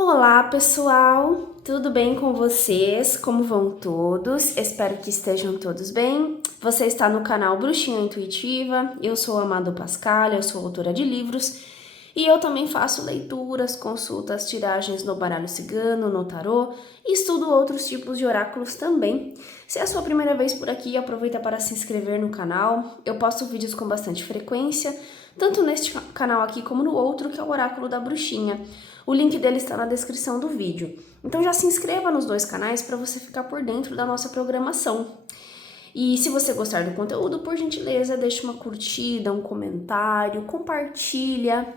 Olá, pessoal! Tudo bem com vocês? Como vão todos? Espero que estejam todos bem. Você está no canal Bruxinha Intuitiva. Eu sou a Amado Pascal, eu sou autora de livros e eu também faço leituras, consultas, tiragens no baralho cigano, no tarô e estudo outros tipos de oráculos também. Se é a sua primeira vez por aqui, aproveita para se inscrever no canal. Eu posto vídeos com bastante frequência, tanto neste canal aqui como no outro, que é o Oráculo da Bruxinha. O link dele está na descrição do vídeo. Então já se inscreva nos dois canais para você ficar por dentro da nossa programação. E se você gostar do conteúdo, por gentileza, deixe uma curtida, um comentário, compartilha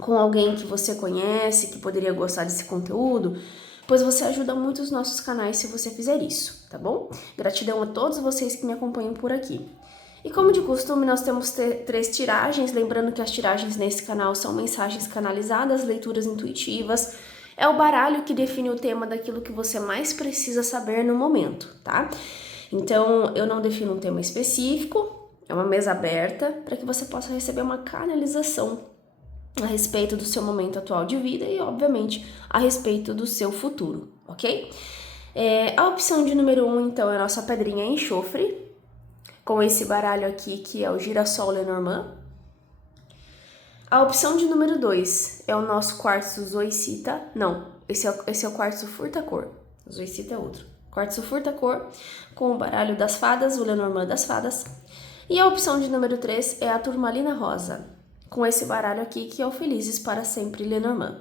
com alguém que você conhece, que poderia gostar desse conteúdo, pois você ajuda muito os nossos canais se você fizer isso, tá bom? Gratidão a todos vocês que me acompanham por aqui. E como de costume, nós temos 3 tiragens, lembrando que as tiragens nesse canal são mensagens canalizadas, leituras intuitivas, é o baralho que define o tema daquilo que você mais precisa saber no momento, tá? Então, eu não defino um tema específico, é uma mesa aberta para que você possa receber uma canalização a respeito do seu momento atual de vida e, obviamente, a respeito do seu futuro, ok? A opção de número 1, então, é a nossa pedrinha enxofre, com esse baralho aqui, que é o Girassol Lenormand. A opção de número 2 é o nosso quartzo Zoisita. Não, esse é o quartzo Furta-cor. O Zoisita é outro. Quartzo Furta-cor, com o baralho das fadas, o Lenormand das fadas. E a opção de número 3 é a Turmalina Rosa, com esse baralho aqui, que é o Felizes para Sempre Lenormand.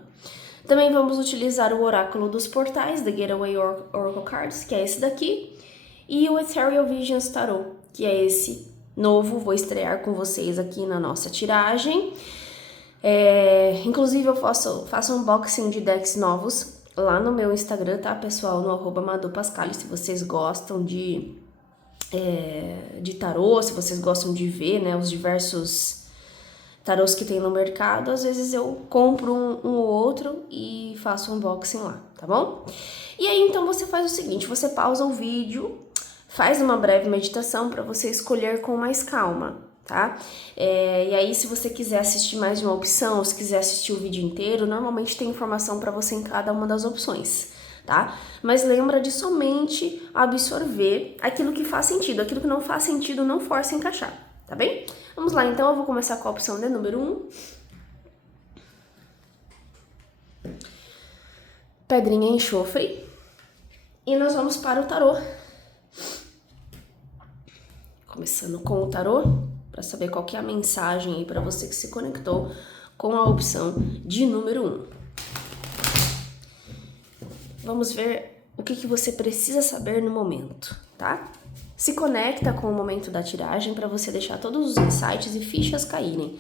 Também vamos utilizar o Oráculo dos Portais, The Getaway Oracle Cards, que é esse daqui, e o Ethereal Visions Tarot, que é esse novo, vou estrear com vocês aqui na nossa tiragem. Inclusive eu faço unboxing de decks novos lá no meu Instagram, tá, pessoal? No @AmadoPascal, se vocês gostam de tarô, se vocês gostam de ver, né, os diversos tarôs que tem no mercado, às vezes eu compro um ou outro e faço um unboxing lá, tá bom? E aí, então, você faz o seguinte, você pausa o vídeo, faz uma breve meditação para você escolher com mais calma, tá? E aí, se você quiser assistir mais de uma opção, ou se quiser assistir o vídeo inteiro, normalmente tem informação para você em cada uma das opções, tá? Mas lembra de somente absorver aquilo que faz sentido, aquilo que não faz sentido, não force encaixar, tá bem? Vamos lá, então, eu vou começar com a opção de número 1. Pedrinha enxofre. E nós vamos para o tarô. Começando com o tarô, para saber qual que é a mensagem aí para você que se conectou com a opção de número 1. Vamos ver o que você precisa saber no momento, tá? Se conecta com o momento da tiragem para você deixar todos os insights e fichas caírem.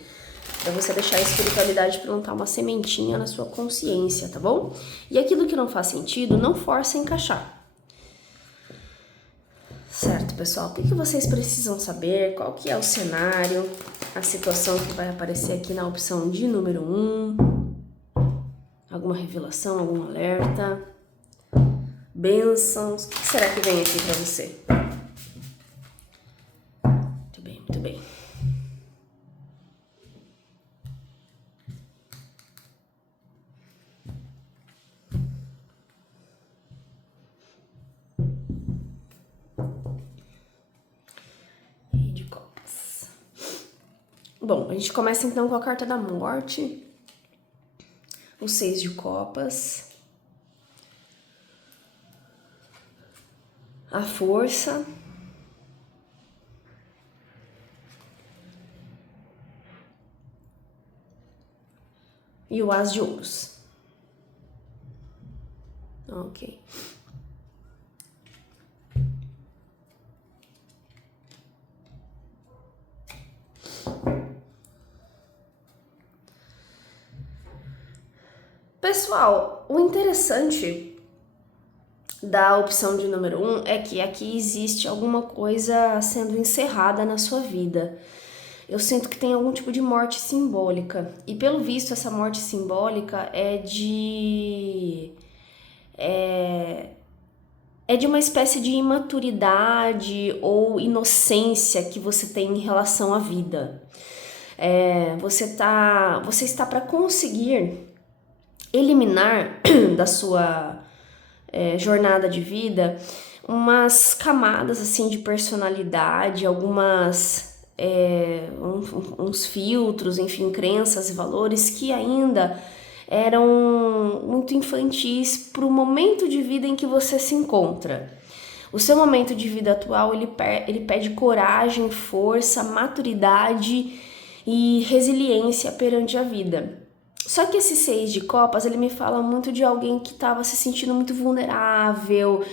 Para você deixar a espiritualidade plantar uma sementinha na sua consciência, tá bom? E aquilo que não faz sentido, não força a encaixar. Certo, pessoal? O que vocês precisam saber? Qual que é o cenário? A situação que vai aparecer aqui na opção de número 1? Alguma revelação, algum alerta? Bênçãos? O que será que vem aqui para você? Muito bem, muito bem. Rei de Copas. Bom, a gente começa então com a carta da morte. O 6 de Copas. A força. E o As de Ouros. Ok. Pessoal, o interessante da opção de número 1 é que aqui existe alguma coisa sendo encerrada na sua vida. Eu sinto que tem algum tipo de morte simbólica. E pelo visto, essa morte simbólica é de uma espécie de imaturidade ou inocência que você tem em relação à vida. Você está para conseguir eliminar da sua jornada de vida umas camadas assim de personalidade, uns filtros, enfim, crenças e valores que ainda eram muito infantis para o momento de vida em que você se encontra. O seu momento de vida atual, ele pede coragem, força, maturidade e resiliência perante a vida. Só que esse 6 de copas, ele me fala muito de alguém que estava se sentindo muito vulnerável,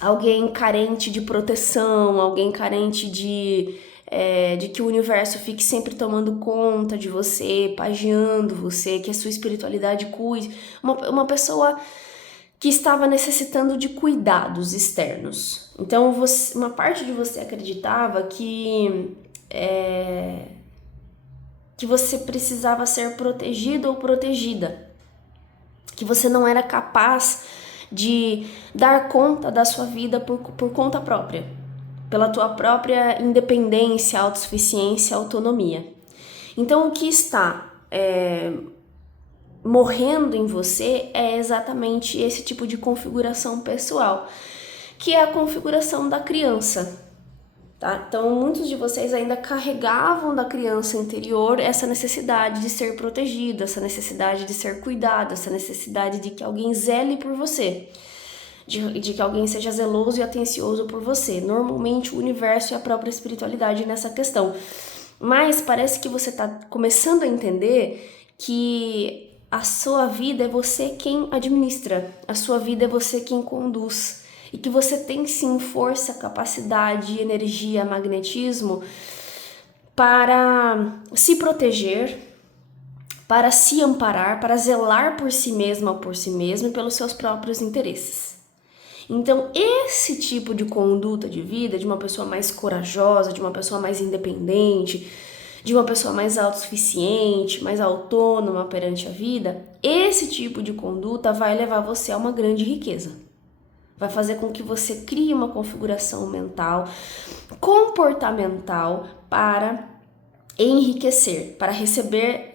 alguém carente de proteção, alguém carente de que o universo fique sempre tomando conta de você, pagiando você, que a sua espiritualidade cuide. Uma pessoa que estava necessitando de cuidados externos. Então, uma parte de você acreditava que você precisava ser protegido ou protegida, que você não era capaz de dar conta da sua vida por conta própria, pela tua própria independência, autossuficiência, autonomia. Então, o que está morrendo em você é exatamente esse tipo de configuração pessoal, que é a configuração da criança. Tá? Então, muitos de vocês ainda carregavam da criança interior essa necessidade de ser protegido, essa necessidade de ser cuidado, essa necessidade de que alguém zele por você, de que alguém seja zeloso e atencioso por você. Normalmente, o universo e a própria espiritualidade nessa questão. Mas parece que você está começando a entender que a sua vida é você quem administra, a sua vida é você quem conduz. E que você tem sim força, capacidade, energia, magnetismo para se proteger, para se amparar, para zelar por si mesma ou por si mesmo e pelos seus próprios interesses. Então, esse tipo de conduta de vida, de uma pessoa mais corajosa, de uma pessoa mais independente, de uma pessoa mais autossuficiente, mais autônoma perante a vida, esse tipo de conduta vai levar você a uma grande riqueza. Vai fazer com que você crie uma configuração mental, comportamental para enriquecer, para receber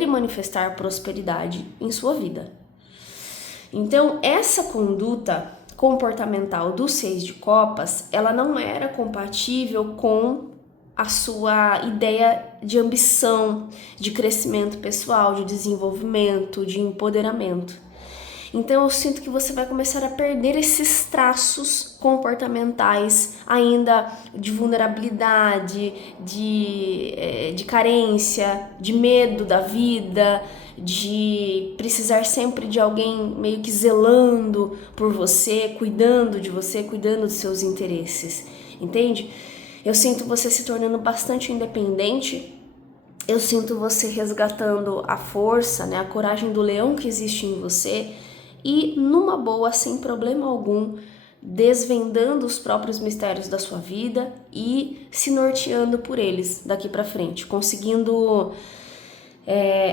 e manifestar prosperidade em sua vida. Então, essa conduta comportamental do 6 de copas, ela não era compatível com a sua ideia de ambição, de crescimento pessoal, de desenvolvimento, de empoderamento. Então eu sinto que você vai começar a perder esses traços comportamentais ainda de vulnerabilidade, de carência, de medo da vida, de precisar sempre de alguém meio que zelando por você, cuidando de você, cuidando dos seus interesses, entende? Eu sinto você se tornando bastante independente. Eu sinto você resgatando a força, né, a coragem do leão que existe em você e, numa boa, sem problema algum, desvendando os próprios mistérios da sua vida e se norteando por eles daqui para frente, conseguindo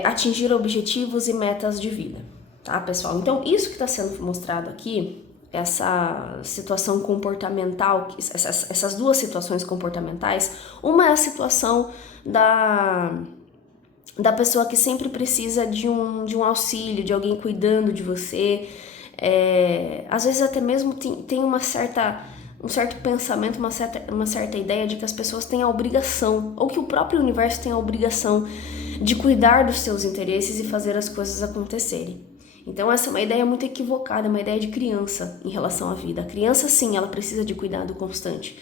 atingir objetivos e metas de vida, tá, pessoal? Então, isso que está sendo mostrado aqui, essa situação comportamental, essas duas situações comportamentais, uma é a situação da pessoa que sempre precisa de um auxílio, de alguém cuidando de você, às vezes até mesmo tem um certo pensamento, uma certa ideia de que as pessoas têm a obrigação, ou que o próprio universo tem a obrigação de cuidar dos seus interesses e fazer as coisas acontecerem. Então essa é uma ideia muito equivocada, é uma ideia de criança em relação à vida. A criança sim, ela precisa de cuidado constante.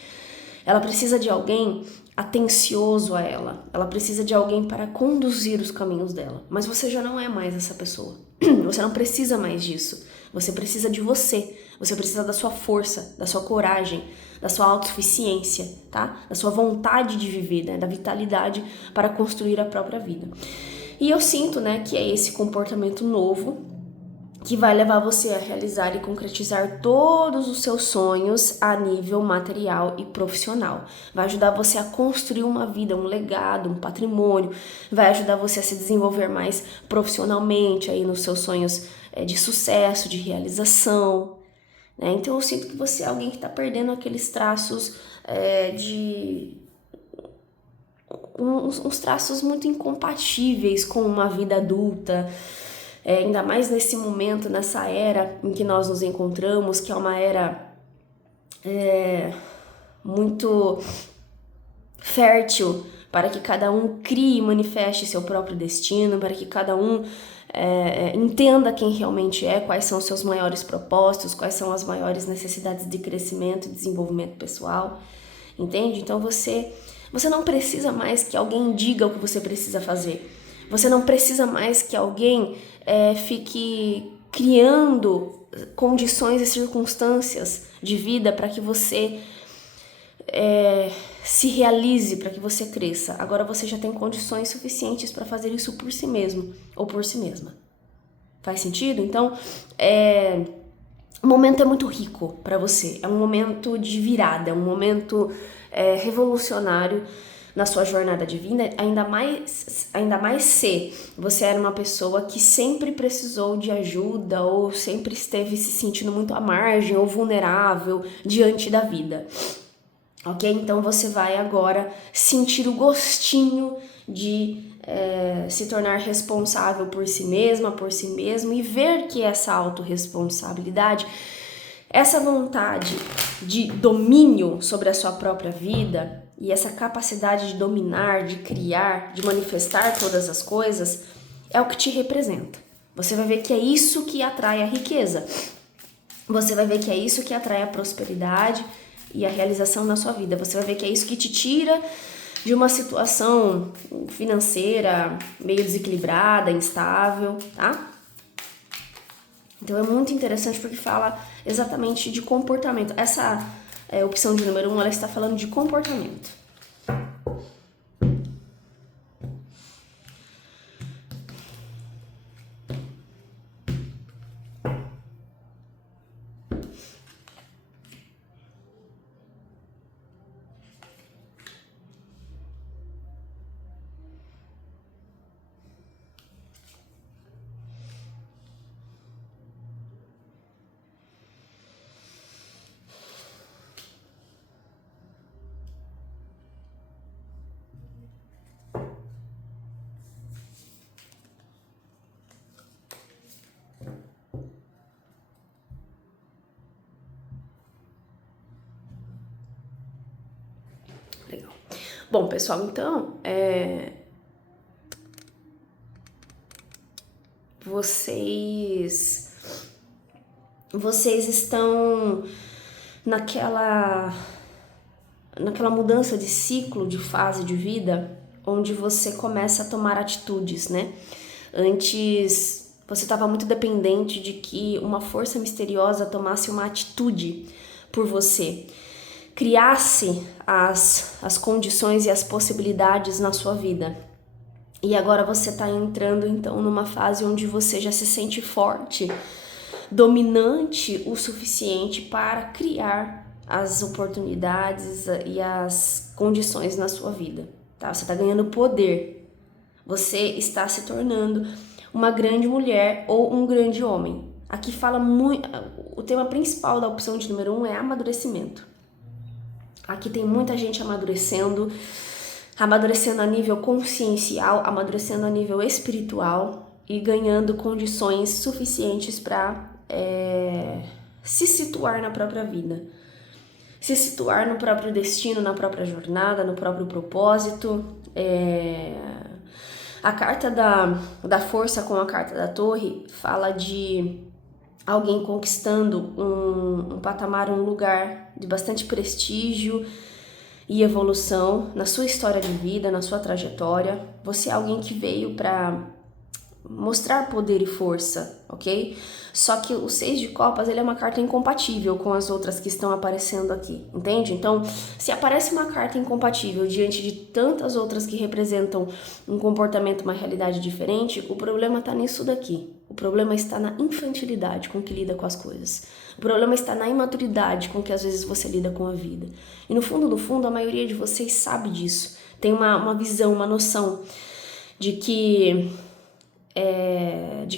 Ela precisa de alguém atencioso a ela. Ela precisa de alguém para conduzir os caminhos dela. Mas você já não é mais essa pessoa. Você não precisa mais disso. Você precisa de você. Você precisa da sua força, da sua coragem, da sua autossuficiência, tá? Da sua vontade de viver, né? Da vitalidade para construir a própria vida. E eu sinto, né, que é esse comportamento novo que vai levar você a realizar e concretizar todos os seus sonhos a nível material e profissional. Vai ajudar você a construir uma vida, um legado, um patrimônio. Vai ajudar você a se desenvolver mais profissionalmente aí nos seus sonhos de sucesso, de realização, né? Então eu sinto que você é alguém que está perdendo aqueles traços de uns traços muito incompatíveis com uma vida adulta, ainda mais nesse momento, nessa era em que nós nos encontramos, que é uma era muito fértil para que cada um crie e manifeste seu próprio destino, para que cada um entenda quem realmente é, quais são os seus maiores propósitos, quais são as maiores necessidades de crescimento e desenvolvimento pessoal, entende? Então você não precisa mais que alguém diga o que você precisa fazer, você não precisa mais que alguém fique criando condições e circunstâncias de vida para que você se realize, para que você cresça. Agora você já tem condições suficientes para fazer isso por si mesmo ou por si mesma. Faz sentido? Então, o momento é muito rico para você. É um momento de virada, é um momento revolucionário na sua jornada de vida, ainda mais se você era uma pessoa que sempre precisou de ajuda ou sempre esteve se sentindo muito à margem ou vulnerável diante da vida. Ok? Então você vai agora sentir o gostinho de se tornar responsável por si mesma, por si mesmo, e ver que essa autorresponsabilidade, essa vontade de domínio sobre a sua própria vida e essa capacidade de dominar, de criar, de manifestar todas as coisas é o que te representa. Você vai ver que é isso que atrai a riqueza. Você vai ver que é isso que atrai a prosperidade e a realização na sua vida. Você vai ver que é isso que te tira de uma situação financeira meio desequilibrada, instável, tá? Então é muito interessante porque fala exatamente de comportamento. Essa opção de número 1, ela está falando de comportamento. Legal. Bom, pessoal, então, vocês estão naquela mudança de ciclo, de fase de vida, onde você começa a tomar atitudes, né? Antes, você estava muito dependente de que uma força misteriosa tomasse uma atitude por você, criasse as condições e as possibilidades na sua vida. E agora você está entrando, então, numa fase onde você já se sente forte, dominante o suficiente para criar as oportunidades e as condições na sua vida, tá? Você está ganhando poder. Você está se tornando uma grande mulher ou um grande homem. Aqui fala muito... O tema principal da opção de número 1 é amadurecimento. Aqui tem muita gente amadurecendo a nível consciencial, amadurecendo a nível espiritual e ganhando condições suficientes para se situar na própria vida. Se situar no próprio destino, na própria jornada, no próprio propósito. A carta da força com a carta da torre fala de alguém conquistando um patamar, um lugar de bastante prestígio e evolução na sua história de vida, na sua trajetória. Você é alguém que veio para mostrar poder e força, ok? Só que o 6 de copas, ele é uma carta incompatível com as outras que estão aparecendo aqui, entende? Então, se aparece uma carta incompatível diante de tantas outras que representam um comportamento, uma realidade diferente, o problema tá nisso daqui. O problema está na infantilidade com que lida com as coisas. O problema está na imaturidade com que às vezes você lida com a vida. E no fundo, a maioria de vocês sabe disso. Tem uma visão, uma noção de que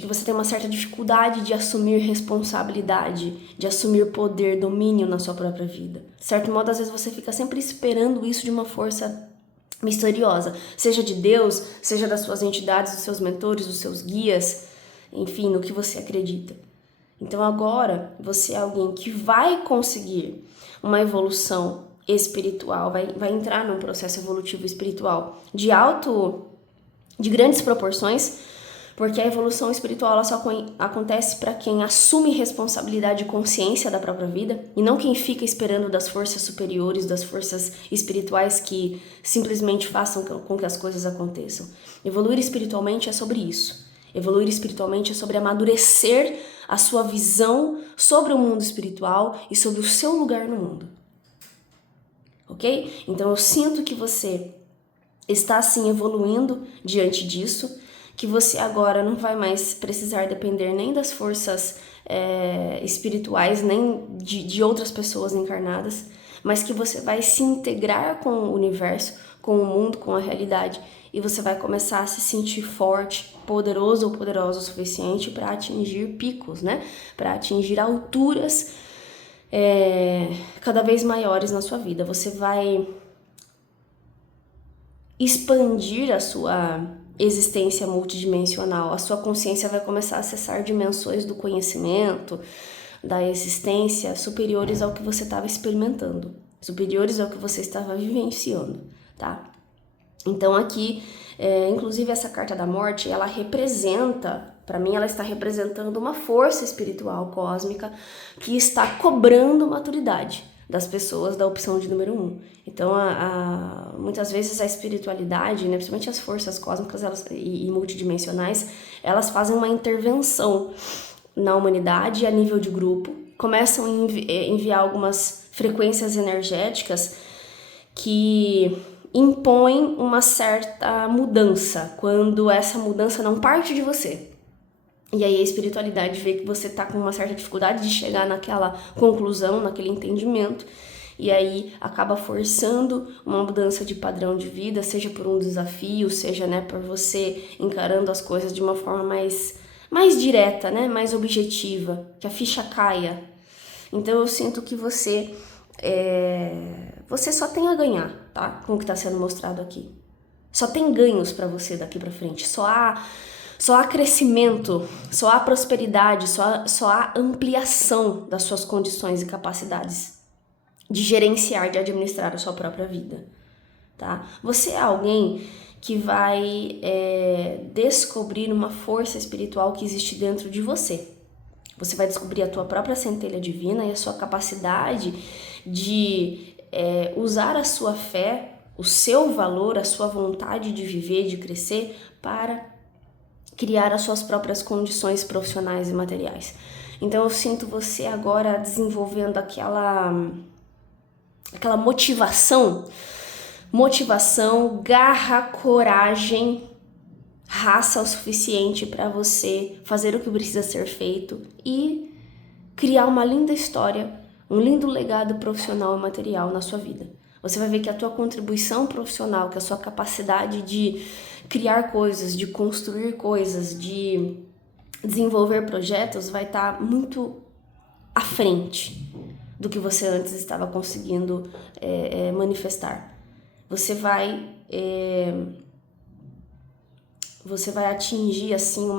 você tem uma certa dificuldade de assumir responsabilidade, de assumir poder, domínio na sua própria vida. De certo modo, às vezes você fica sempre esperando isso de uma força misteriosa, seja de Deus, seja das suas entidades, dos seus mentores, dos seus guias, enfim, no que você acredita. Então agora você é alguém que vai conseguir uma evolução espiritual, vai entrar num processo evolutivo espiritual de grandes proporções, porque a evolução espiritual ela só acontece para quem assume responsabilidade e consciência da própria vida e não quem fica esperando das forças superiores, das forças espirituais que simplesmente façam com que as coisas aconteçam. Evoluir espiritualmente é sobre isso. Evoluir espiritualmente é sobre amadurecer a sua visão sobre o mundo espiritual e sobre o seu lugar no mundo. Ok? Então eu sinto que você está assim evoluindo diante disso, que você agora não vai mais precisar depender nem das forças espirituais, nem de outras pessoas encarnadas, mas que você vai se integrar com o universo, com o mundo, com a realidade, e você vai começar a se sentir forte, poderoso ou poderosa o suficiente para atingir picos, né? Para atingir alturas cada vez maiores na sua vida. Você vai expandir a sua existência multidimensional. A sua consciência vai começar a acessar dimensões do conhecimento, da existência superiores ao que você estava experimentando, superiores ao que você estava vivenciando, tá? Então aqui, inclusive essa carta da morte, ela representa, para mim ela está representando uma força espiritual cósmica que está cobrando maturidade das pessoas da opção de número 1. Então, muitas vezes a espiritualidade, né, principalmente as forças cósmicas e multidimensionais, elas fazem uma intervenção na humanidade a nível de grupo, começam a enviar algumas frequências energéticas que impõem uma certa mudança, quando essa mudança não parte de você. E aí a espiritualidade vê que você está com uma certa dificuldade de chegar naquela conclusão, naquele entendimento, e aí acaba forçando uma mudança de padrão de vida, seja por um desafio, seja, né, por você encarando as coisas de uma forma mais direta, né, mais objetiva, que a ficha caia. Então eu sinto que você só tem a ganhar, tá, com o que está sendo mostrado aqui. Só tem ganhos para você daqui para frente, só há crescimento, só há prosperidade, só há ampliação das suas condições e capacidades de gerenciar, de administrar a sua própria vida, tá? Você é alguém que vai descobrir uma força espiritual que existe dentro de você. Você vai descobrir a tua própria centelha divina e a sua capacidade de usar a sua fé, o seu valor, a sua vontade de viver, de crescer, para criar as suas próprias condições profissionais e materiais. Então eu sinto você agora desenvolvendo aquela motivação, garra, coragem, raça o suficiente para você fazer o que precisa ser feito e criar uma linda história, um lindo legado profissional e material na sua vida. Você vai ver que a tua contribuição profissional, que a sua capacidade de criar coisas, de construir coisas, de desenvolver projetos vai estar muito à frente do que você antes estava conseguindo manifestar. Você vai atingir assim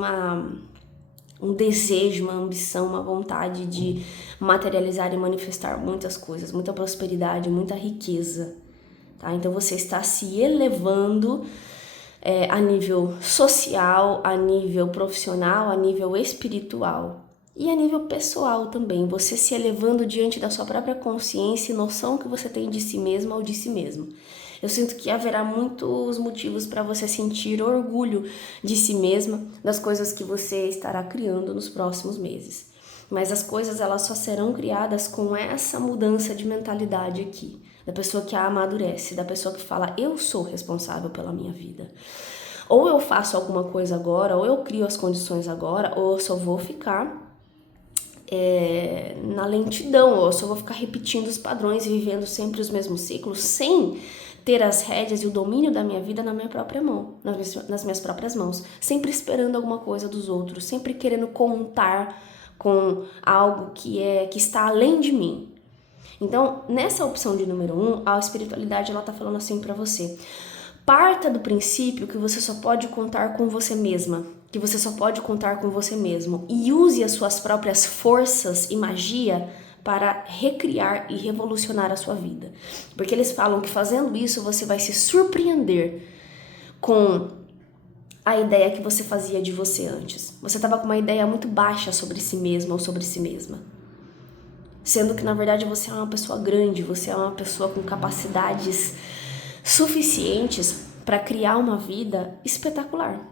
um desejo, uma ambição, uma vontade de materializar e manifestar muitas coisas, muita prosperidade, muita riqueza, tá? Então você está se elevando a nível social, a nível profissional, a nível espiritual e a nível pessoal também. Você se elevando diante da sua própria consciência e noção que você tem de si mesma ou de si mesmo. Eu sinto que haverá muitos motivos para você sentir orgulho de si mesma, das coisas que você estará criando nos próximos meses. Mas as coisas elas só serão criadas com essa mudança de mentalidade aqui, da pessoa que a amadurece, da pessoa que fala, eu sou responsável pela minha vida. Ou eu faço alguma coisa agora, ou eu crio as condições agora, ou eu só vou ficar na lentidão, ou eu só vou ficar repetindo os padrões e vivendo sempre os mesmos ciclos, sem ter as rédeas e o domínio da minha vida na minha própria mão, nas minhas próprias mãos, sempre esperando alguma coisa dos outros, sempre querendo contar com algo que está além de mim. Então, nessa opção de número 1, a espiritualidade ela tá falando assim para você: Parta do princípio que você só pode contar com você mesma, que você só pode contar com você mesmo, e use as suas próprias forças e magia para recriar e revolucionar a sua vida. Porque eles falam que fazendo isso você vai se surpreender com a ideia que você fazia de você antes. Você estava com uma ideia muito baixa sobre si mesma ou sobre si mesma. Sendo que na verdade você é uma pessoa grande, você é uma pessoa com capacidades suficientes para criar uma vida espetacular.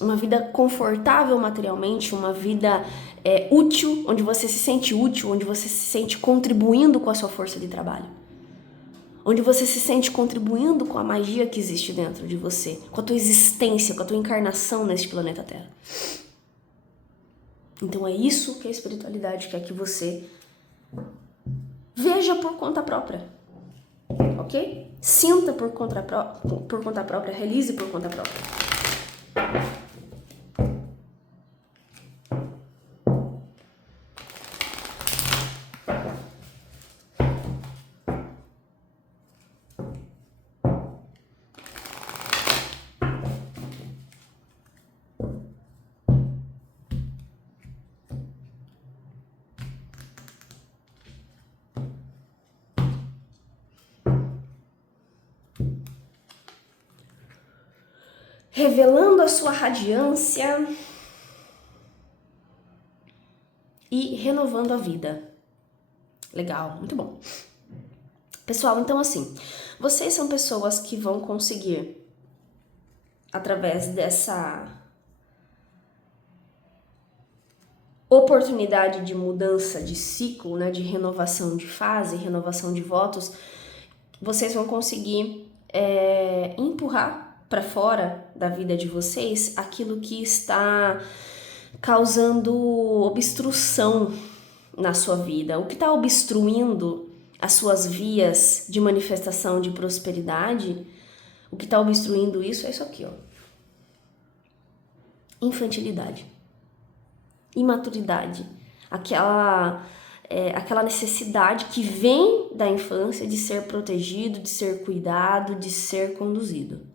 Uma vida confortável materialmente, uma vida útil, onde você se sente útil, onde você se sente contribuindo com a sua força de trabalho. Onde você se sente contribuindo com a magia que existe dentro de você, com a tua existência, com a tua encarnação neste planeta Terra. Então é isso que a espiritualidade quer que você veja por conta própria, ok? Sinta por conta própria, realize por conta própria. Revelando a sua radiância e renovando a vida. Legal, muito bom. Pessoal, então assim, vocês são pessoas que vão conseguir, através dessa oportunidade de mudança de ciclo, né, de renovação de fase, renovação de votos, vocês vão conseguir empurrar para fora da vida de vocês aquilo que está causando obstrução na sua vida. O que está obstruindo as suas vias de manifestação de prosperidade, o que está obstruindo isso é isso aqui, ó. Infantilidade, imaturidade, aquela necessidade que vem da infância de ser protegido, de ser cuidado, de ser conduzido.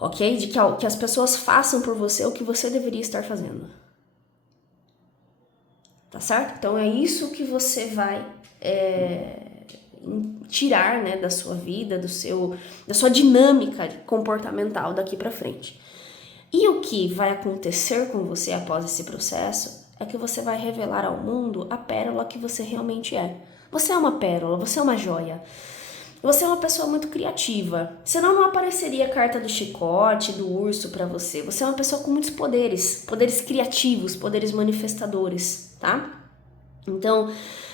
Ok? De que as pessoas façam por você o que você deveria estar fazendo. Tá certo? Então é isso que você vai tirar, né, da sua vida, da sua dinâmica comportamental daqui pra frente. E o que vai acontecer com você após esse processo é que você vai revelar ao mundo a pérola que você realmente é. Você é uma pérola, você é uma joia. Você é uma pessoa muito criativa, senão não apareceria a carta do chicote, do urso pra você. Você é uma pessoa com muitos poderes, poderes criativos, poderes manifestadores, tá? Então,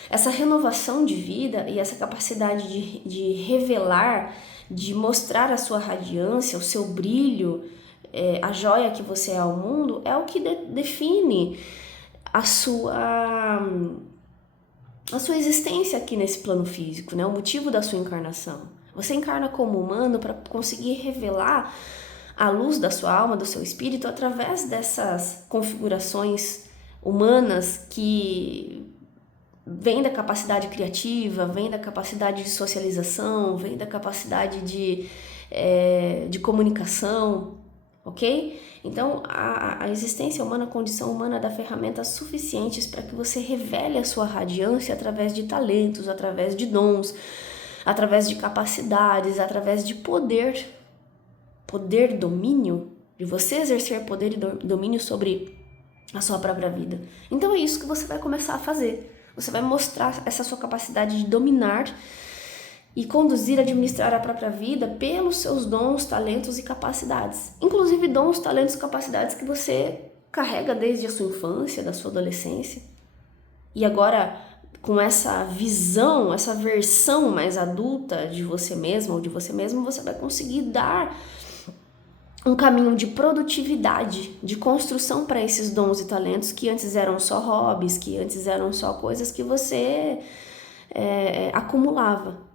essa renovação de vida e essa capacidade de revelar, de mostrar a sua radiância, o seu brilho, a joia que você é ao mundo, é o que define a sua existência aqui nesse plano físico, né? O motivo da sua encarnação. Você encarna como humano para conseguir revelar a luz da sua alma, do seu espírito, através dessas configurações humanas que vêm da capacidade criativa, vêm da capacidade de socialização, vêm da capacidade de comunicação, ok? Então, a existência humana, a condição humana dá ferramentas suficientes para que você revele a sua radiância através de talentos, através de dons, através de capacidades, através de poder, domínio, de você exercer poder e domínio sobre a sua própria vida. Então é isso que você vai começar a fazer. Você vai mostrar essa sua capacidade de dominar e conduzir, administrar a própria vida pelos seus dons, talentos e capacidades. Inclusive dons, talentos e capacidades que você carrega desde a sua infância, da sua adolescência. E agora, com essa visão, essa versão mais adulta de você mesma ou de você mesmo, você vai conseguir dar um caminho de produtividade, de construção para esses dons e talentos que antes eram só hobbies, que antes eram só coisas que você acumulava.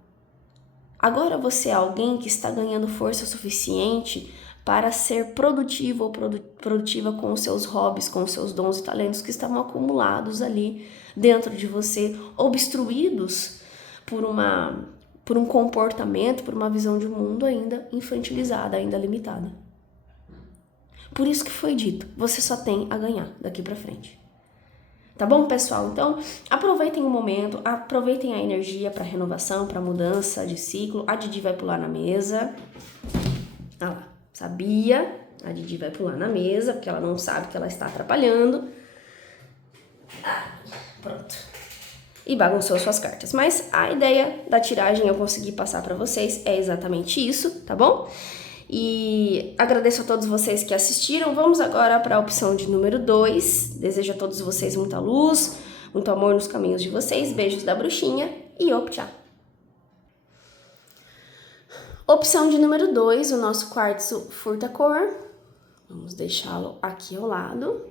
Agora você é alguém que está ganhando força suficiente para ser produtivo ou produtiva com os seus hobbies, com os seus dons e talentos que estavam acumulados ali dentro de você, obstruídos por uma por um comportamento, por uma visão de mundo ainda infantilizada, ainda limitada. Por isso que foi dito, você só tem a ganhar daqui pra frente. Tá bom, pessoal? Então, aproveitem o momento, aproveitem a energia para renovação, para mudança de ciclo. A Didi vai pular na mesa. Ah lá, sabia? A Didi vai pular na mesa, porque ela não sabe que ela está atrapalhando. Pronto. E bagunçou suas cartas. Mas a ideia da tiragem eu consegui passar para vocês é exatamente isso, tá bom? E agradeço a todos vocês que assistiram. Vamos agora para a opção de número 2. Desejo a todos vocês muita luz, muito amor nos caminhos de vocês. Beijos da bruxinha e optcha! Opção de número 2, o nosso quartzo furta-cor. Vamos deixá-lo aqui ao lado.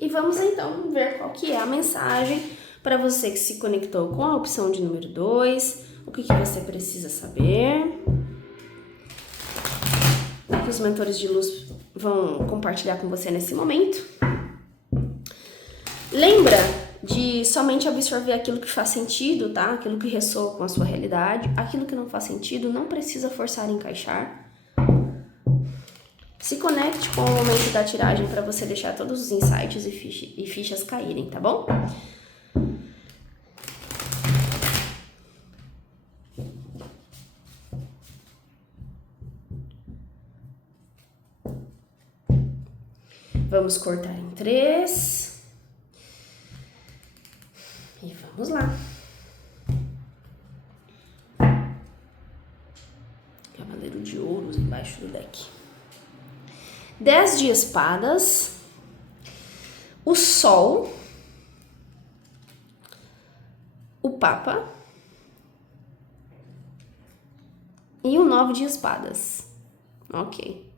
E vamos então ver qual que é a mensagem para você que se conectou com a opção de número 2. O que você precisa saber. Que os mentores de luz vão compartilhar com você nesse momento. Lembra de somente absorver aquilo que faz sentido, tá? Aquilo que ressoa com a sua realidade. Aquilo que não faz sentido não precisa forçar a encaixar. Se conecte com o momento da tiragem para você deixar todos os insights e fichas caírem, tá bom? Vamos cortar em 3. E vamos lá. Cavaleiro de ouros embaixo do deck. 10 de espadas. O sol. O papa. E o 9 de espadas. Ok.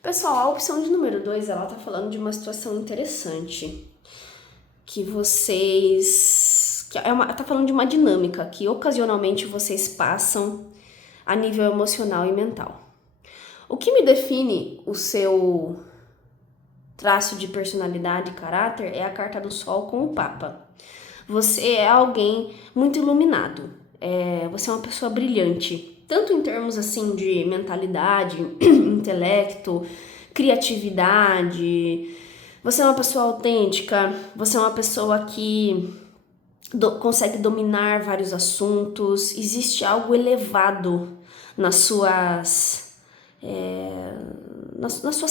Pessoal, a opção de número 2, ela tá falando de uma situação interessante. Que vocês... tá falando de uma dinâmica que ocasionalmente vocês passam a nível emocional e mental. O que me define o seu traço de personalidade e caráter é a carta do sol com o papa. Você é alguém muito iluminado. Você é uma pessoa brilhante. Tanto em termos assim de mentalidade, intelecto, criatividade. Você é uma pessoa autêntica, você é uma pessoa que consegue dominar vários assuntos. Existe algo elevado nas suas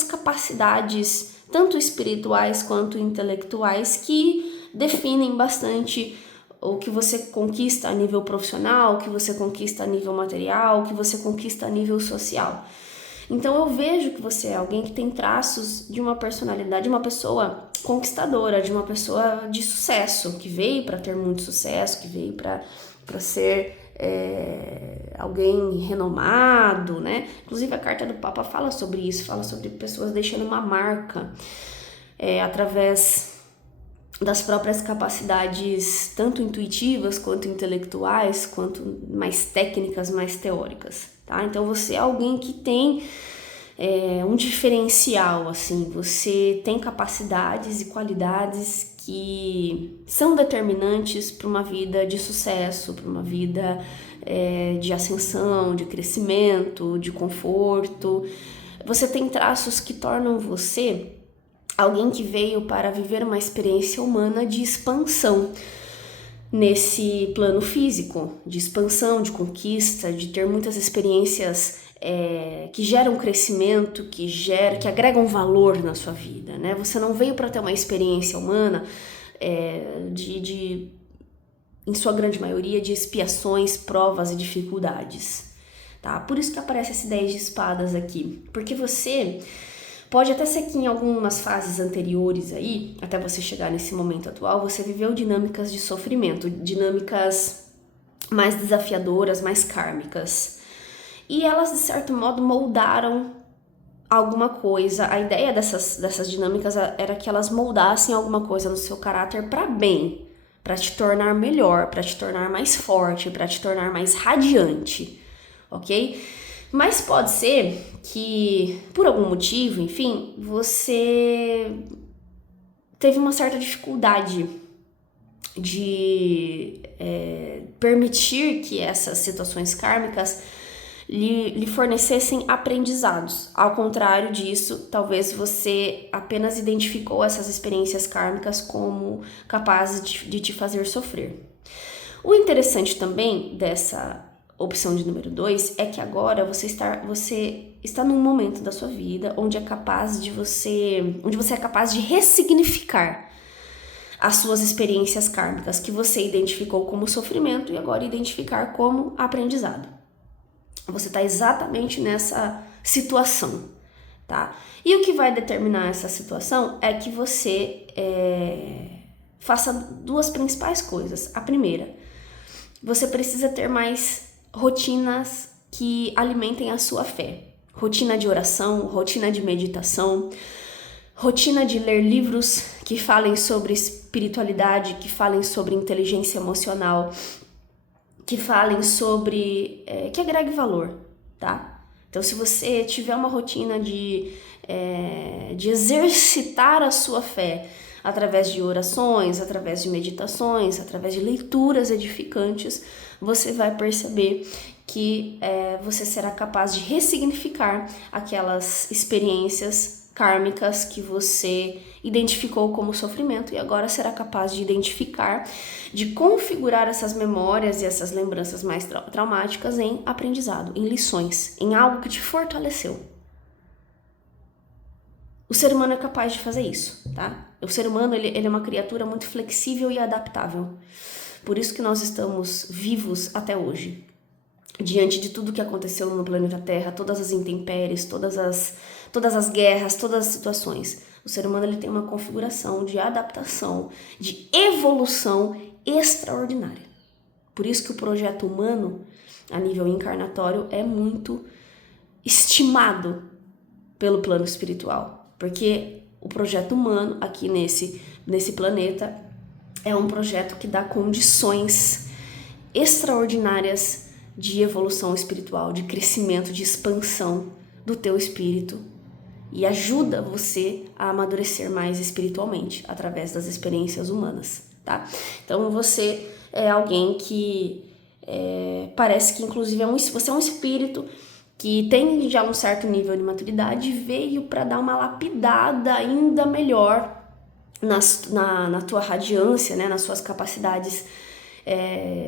capacidades, tanto espirituais quanto intelectuais, que definem bastante o que você conquista a nível profissional, o que você conquista a nível material, o que você conquista a nível social. Então eu vejo que você é alguém que tem traços de uma personalidade, de uma pessoa conquistadora, de uma pessoa de sucesso, que veio para ter muito sucesso, que veio para ser alguém renomado, né? Inclusive a carta do Papa fala sobre isso, fala sobre pessoas deixando uma marca através das próprias capacidades, tanto intuitivas quanto intelectuais, quanto mais técnicas, mais teóricas, tá? Então você é alguém que tem um diferencial, assim, você tem capacidades e qualidades que são determinantes para uma vida de sucesso, para uma vida de ascensão, de crescimento, de conforto. Você tem traços que tornam você alguém que veio para viver uma experiência humana de expansão nesse plano físico, de expansão, de conquista, de ter muitas experiências que geram crescimento, que agregam valor na sua vida, né? Você não veio para ter uma experiência humana em sua grande maioria, de expiações, provas e dificuldades, tá? Por isso que aparece esse 10 de espadas aqui, porque você... Pode até ser que em algumas fases anteriores aí, até você chegar nesse momento atual, você viveu dinâmicas de sofrimento, dinâmicas mais desafiadoras, mais kármicas. E elas, de certo modo, moldaram alguma coisa. A ideia dessas dinâmicas era que elas moldassem alguma coisa no seu caráter para bem, para te tornar melhor, para te tornar mais forte, para te tornar mais radiante, ok? Mas pode ser que, por algum motivo, enfim, você teve uma certa dificuldade de permitir que essas situações kármicas lhe fornecessem aprendizados. Ao contrário disso, talvez você apenas identificou essas experiências kármicas como capazes de te fazer sofrer. O interessante também dessa opção de número 2 é que agora você está num momento da sua vida onde você é capaz de ressignificar as suas experiências kármicas que você identificou como sofrimento e agora identificar como aprendizado. Você está exatamente nessa situação, tá? E o que vai determinar essa situação é que você faça duas principais coisas. A primeira, você precisa ter mais rotinas que alimentem a sua fé. Rotina de oração, rotina de meditação, rotina de ler livros que falem sobre espiritualidade, que falem sobre inteligência emocional, que falem sobre, que agregue valor, tá? Então, se você tiver uma rotina de exercitar a sua fé através de orações, através de meditações, através de leituras edificantes, você vai perceber que você será capaz de ressignificar aquelas experiências kármicas que você identificou como sofrimento e agora será capaz de identificar, de configurar essas memórias e essas lembranças mais traumáticas em aprendizado, em lições, em algo que te fortaleceu. O ser humano é capaz de fazer isso, tá? O ser humano ele é uma criatura muito flexível e adaptável. Por isso que nós estamos vivos até hoje. Diante de tudo que aconteceu no planeta Terra, todas as intempéries, todas as guerras, todas as situações, o ser humano ele tem uma configuração de adaptação, de evolução extraordinária. Por isso que o projeto humano, a nível encarnatório, é muito estimado pelo plano espiritual, porque o projeto humano aqui nesse planeta é um projeto que dá condições extraordinárias de evolução espiritual, de crescimento, de expansão do teu espírito e ajuda você a amadurecer mais espiritualmente através das experiências humanas, tá? Então você é alguém que parece que inclusive você é um espírito que tem já um certo nível de maturidade e veio para dar uma lapidada ainda melhor na tua radiância, né, nas suas capacidades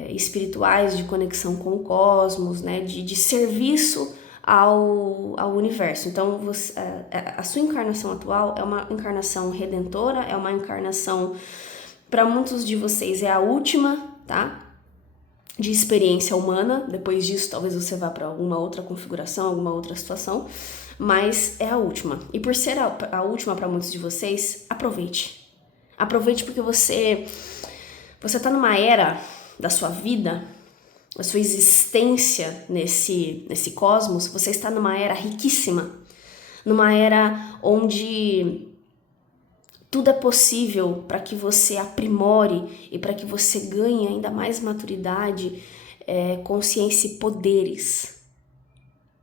espirituais de conexão com o cosmos, né, de serviço ao universo. Então a sua encarnação atual é uma encarnação redentora, é uma encarnação, para muitos de vocês é a última, tá? De experiência humana. Depois disso talvez você vá para alguma outra configuração, alguma outra situação, mas é a última. E por ser a última para muitos de vocês, aproveite porque você tá numa era da sua vida, da sua existência nesse cosmos, você está numa era riquíssima, numa era onde tudo é possível para que você aprimore e para que você ganhe ainda mais maturidade, consciência e poderes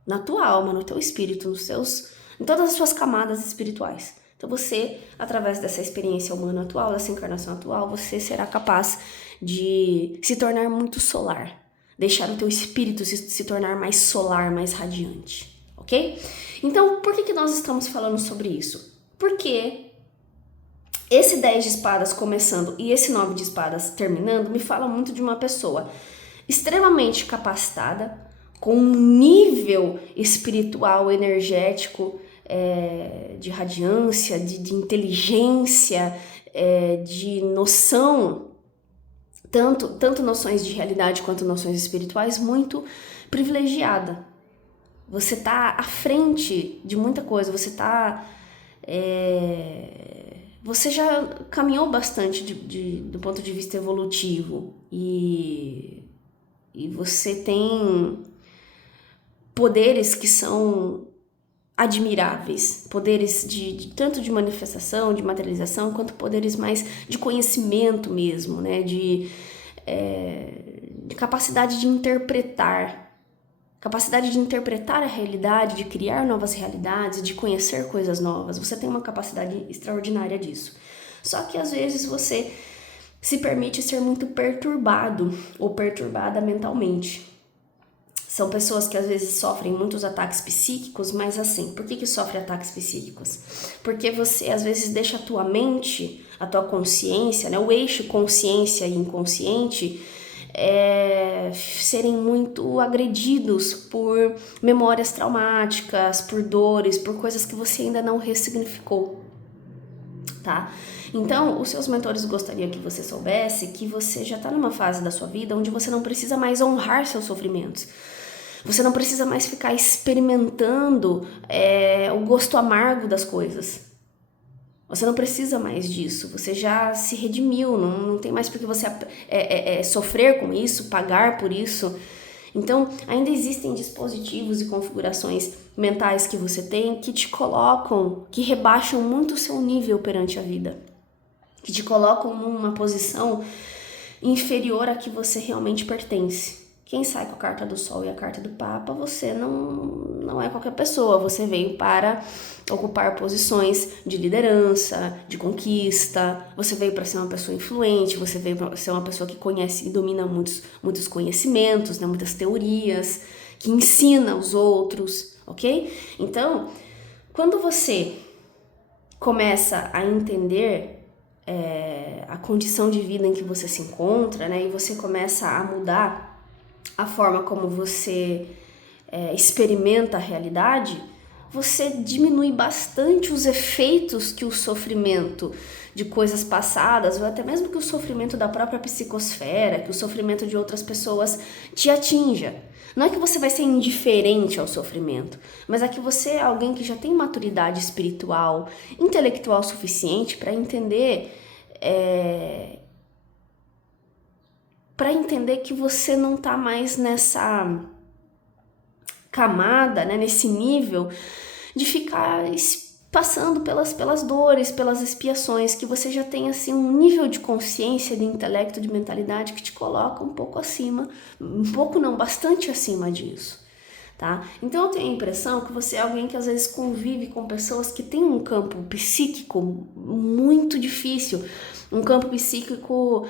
na tua alma, no teu espírito, em todas as suas camadas espirituais. Então você, através dessa experiência humana atual, dessa encarnação atual, você será capaz de se tornar muito solar, deixar o teu espírito se tornar mais solar, mais radiante, ok? Então, por que nós estamos falando sobre isso? Porque esse 10 de espadas começando e esse 9 de espadas terminando me fala muito de uma pessoa extremamente capacitada, com um nível espiritual, energético, de radiância, de inteligência, de noção, tanto noções de realidade quanto noções espirituais, muito privilegiada. Você está à frente de muita coisa, você já caminhou bastante do ponto de vista evolutivo e você tem poderes que são admiráveis, poderes tanto de manifestação, de materialização, quanto poderes mais de conhecimento mesmo, né? De capacidade de interpretar a realidade, de criar novas realidades, de conhecer coisas novas. Você tem uma capacidade extraordinária disso. Só que às vezes você se permite ser muito perturbado ou perturbada mentalmente. São pessoas que às vezes sofrem muitos ataques psíquicos, mas assim, por que sofre ataques psíquicos? Porque você às vezes deixa a tua mente, a tua consciência, né, o eixo consciência e inconsciente, serem muito agredidos por memórias traumáticas, por dores, por coisas que você ainda não ressignificou, tá? Então, os seus mentores gostariam que você soubesse que você já está numa fase da sua vida onde você não precisa mais honrar seus sofrimentos. Você não precisa mais ficar experimentando o gosto amargo das coisas. Você não precisa mais disso. Você já se redimiu. Não tem mais por que você sofrer com isso, pagar por isso. Então, ainda existem dispositivos e configurações mentais que você tem que te colocam, que rebaixam muito o seu nível perante a vida. Que te colocam numa posição inferior a que você realmente pertence. Quem sai com a carta do Sol e a carta do Papa, você não é qualquer pessoa. Você veio para ocupar posições de liderança, de conquista. Você veio para ser uma pessoa influente, você veio para ser uma pessoa que conhece e domina muitos conhecimentos, né, muitas teorias, que ensina os outros, ok? Então, quando você começa a entender a condição de vida em que você se encontra, né, e você começa a mudar a forma como você experimenta a realidade, você diminui bastante os efeitos que o sofrimento de coisas passadas, ou até mesmo que o sofrimento da própria psicosfera, que o sofrimento de outras pessoas te atinja. Não é que você vai ser indiferente ao sofrimento, mas é que você é alguém que já tem maturidade espiritual, intelectual suficiente para entender que você não está mais nessa camada, né, nesse nível de ficar passando pelas dores, pelas expiações, que você já tem assim um nível de consciência, de intelecto, de mentalidade que te coloca um pouco acima, um pouco não, bastante acima disso, tá? Então eu tenho a impressão que você é alguém que às vezes convive com pessoas que têm um campo psíquico muito difícil, um campo psíquico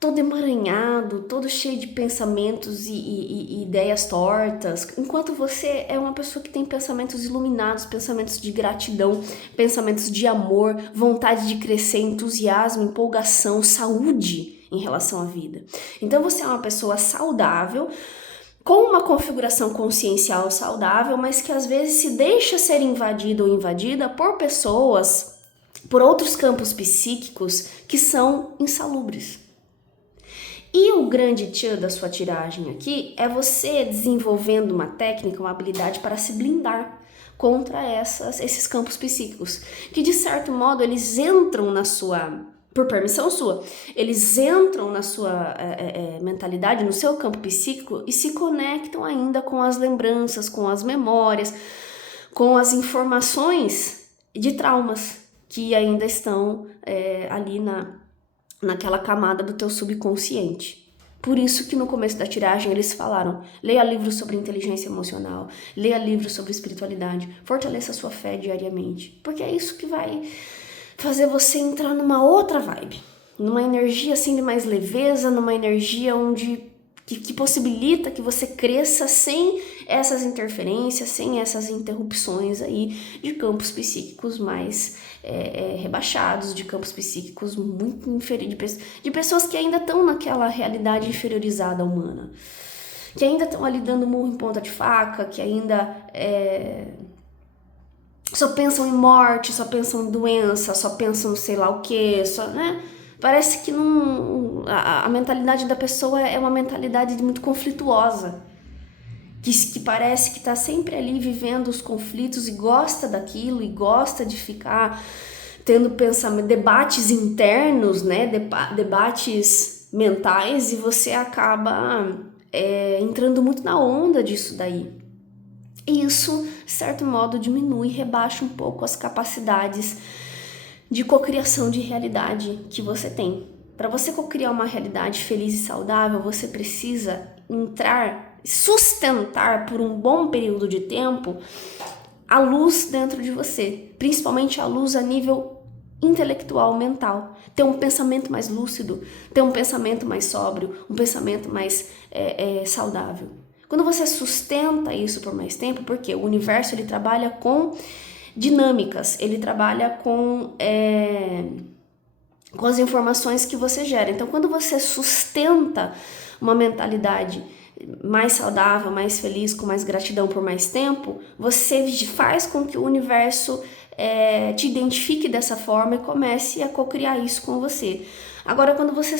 todo emaranhado, todo cheio de pensamentos e ideias tortas, enquanto você é uma pessoa que tem pensamentos iluminados, pensamentos de gratidão, pensamentos de amor, vontade de crescer, entusiasmo, empolgação, saúde em relação à vida. Então você é uma pessoa saudável, com uma configuração consciencial saudável, mas que às vezes se deixa ser invadido ou invadida por pessoas, por outros campos psíquicos que são insalubres. E o grande tchan da sua tiragem aqui é você desenvolvendo uma técnica, uma habilidade para se blindar contra esses campos psíquicos, que de certo modo eles entram na sua, por permissão sua, eles entram na sua mentalidade, no seu campo psíquico e se conectam ainda com as lembranças, com as memórias, com as informações de traumas que ainda estão ali naquela camada do teu subconsciente. Por isso que no começo da tiragem eles falaram: leia livros sobre inteligência emocional, leia livros sobre espiritualidade, fortaleça a sua fé diariamente, porque é isso que vai fazer você entrar numa outra vibe, numa energia assim de mais leveza, numa energia que possibilita que você cresça sem essas interferências, sem essas interrupções aí de campos psíquicos mais rebaixados, de campos psíquicos muito inferiores, de pessoas que ainda estão naquela realidade inferiorizada humana, que ainda estão ali dando murro em ponta de faca, que ainda só pensam em morte, só pensam em doença, só pensam sei lá o que, né? Parece que a mentalidade da pessoa é uma mentalidade muito conflituosa, que parece que está sempre ali vivendo os conflitos e gosta daquilo e gosta de ficar tendo debates internos, né? Debates mentais, e você acaba entrando muito na onda disso daí. E isso, de certo modo, diminui, rebaixa um pouco as capacidades de cocriação de realidade que você tem. Para você cocriar uma realidade feliz e saudável, você precisa sustentar por um bom período de tempo a luz dentro de você, principalmente a luz a nível intelectual, mental. Ter um pensamento mais lúcido, ter um pensamento mais sóbrio, um pensamento mais saudável. Quando você sustenta isso por mais tempo, porque o universo ele trabalha com dinâmicas, ele trabalha com as informações que você gera. Então, quando você sustenta uma mentalidade mais saudável, mais feliz, com mais gratidão por mais tempo, você faz com que o universo te identifique dessa forma e comece a cocriar isso com você. Agora, quando você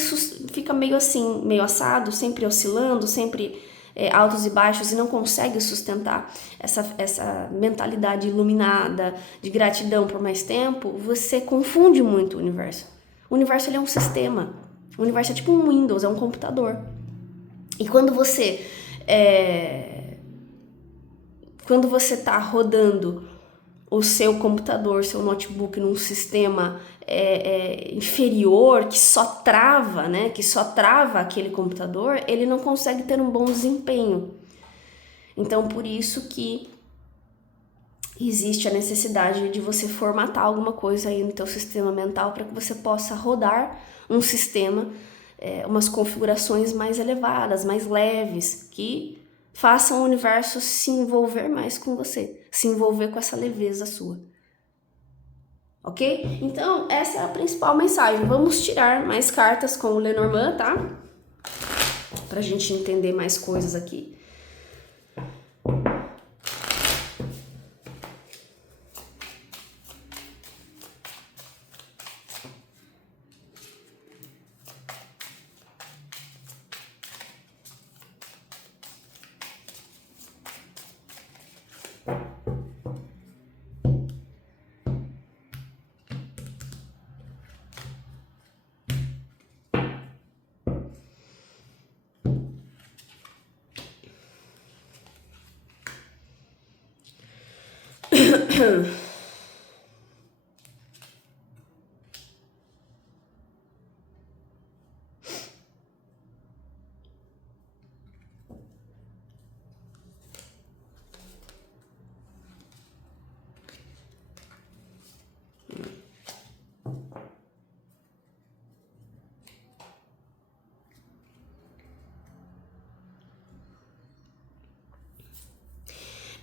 fica meio assim, meio assado, sempre oscilando, sempre altos e baixos e não consegue sustentar essa mentalidade iluminada de gratidão por mais tempo, você confunde muito o universo. O universo ele é um sistema. O universo é tipo um Windows, é um computador. E quando você está rodando o seu computador, seu notebook num sistema inferior, que só trava, né? Que só trava aquele computador, ele não consegue ter um bom desempenho. Então, por isso que existe a necessidade de você formatar alguma coisa aí no teu sistema mental para que você possa rodar um sistema, umas configurações mais elevadas, mais leves, que façam o universo se envolver mais com você, se envolver com essa leveza sua. Ok? Então, essa é a principal mensagem. Vamos tirar mais cartas com o Lenormand, tá? Pra gente entender mais coisas aqui.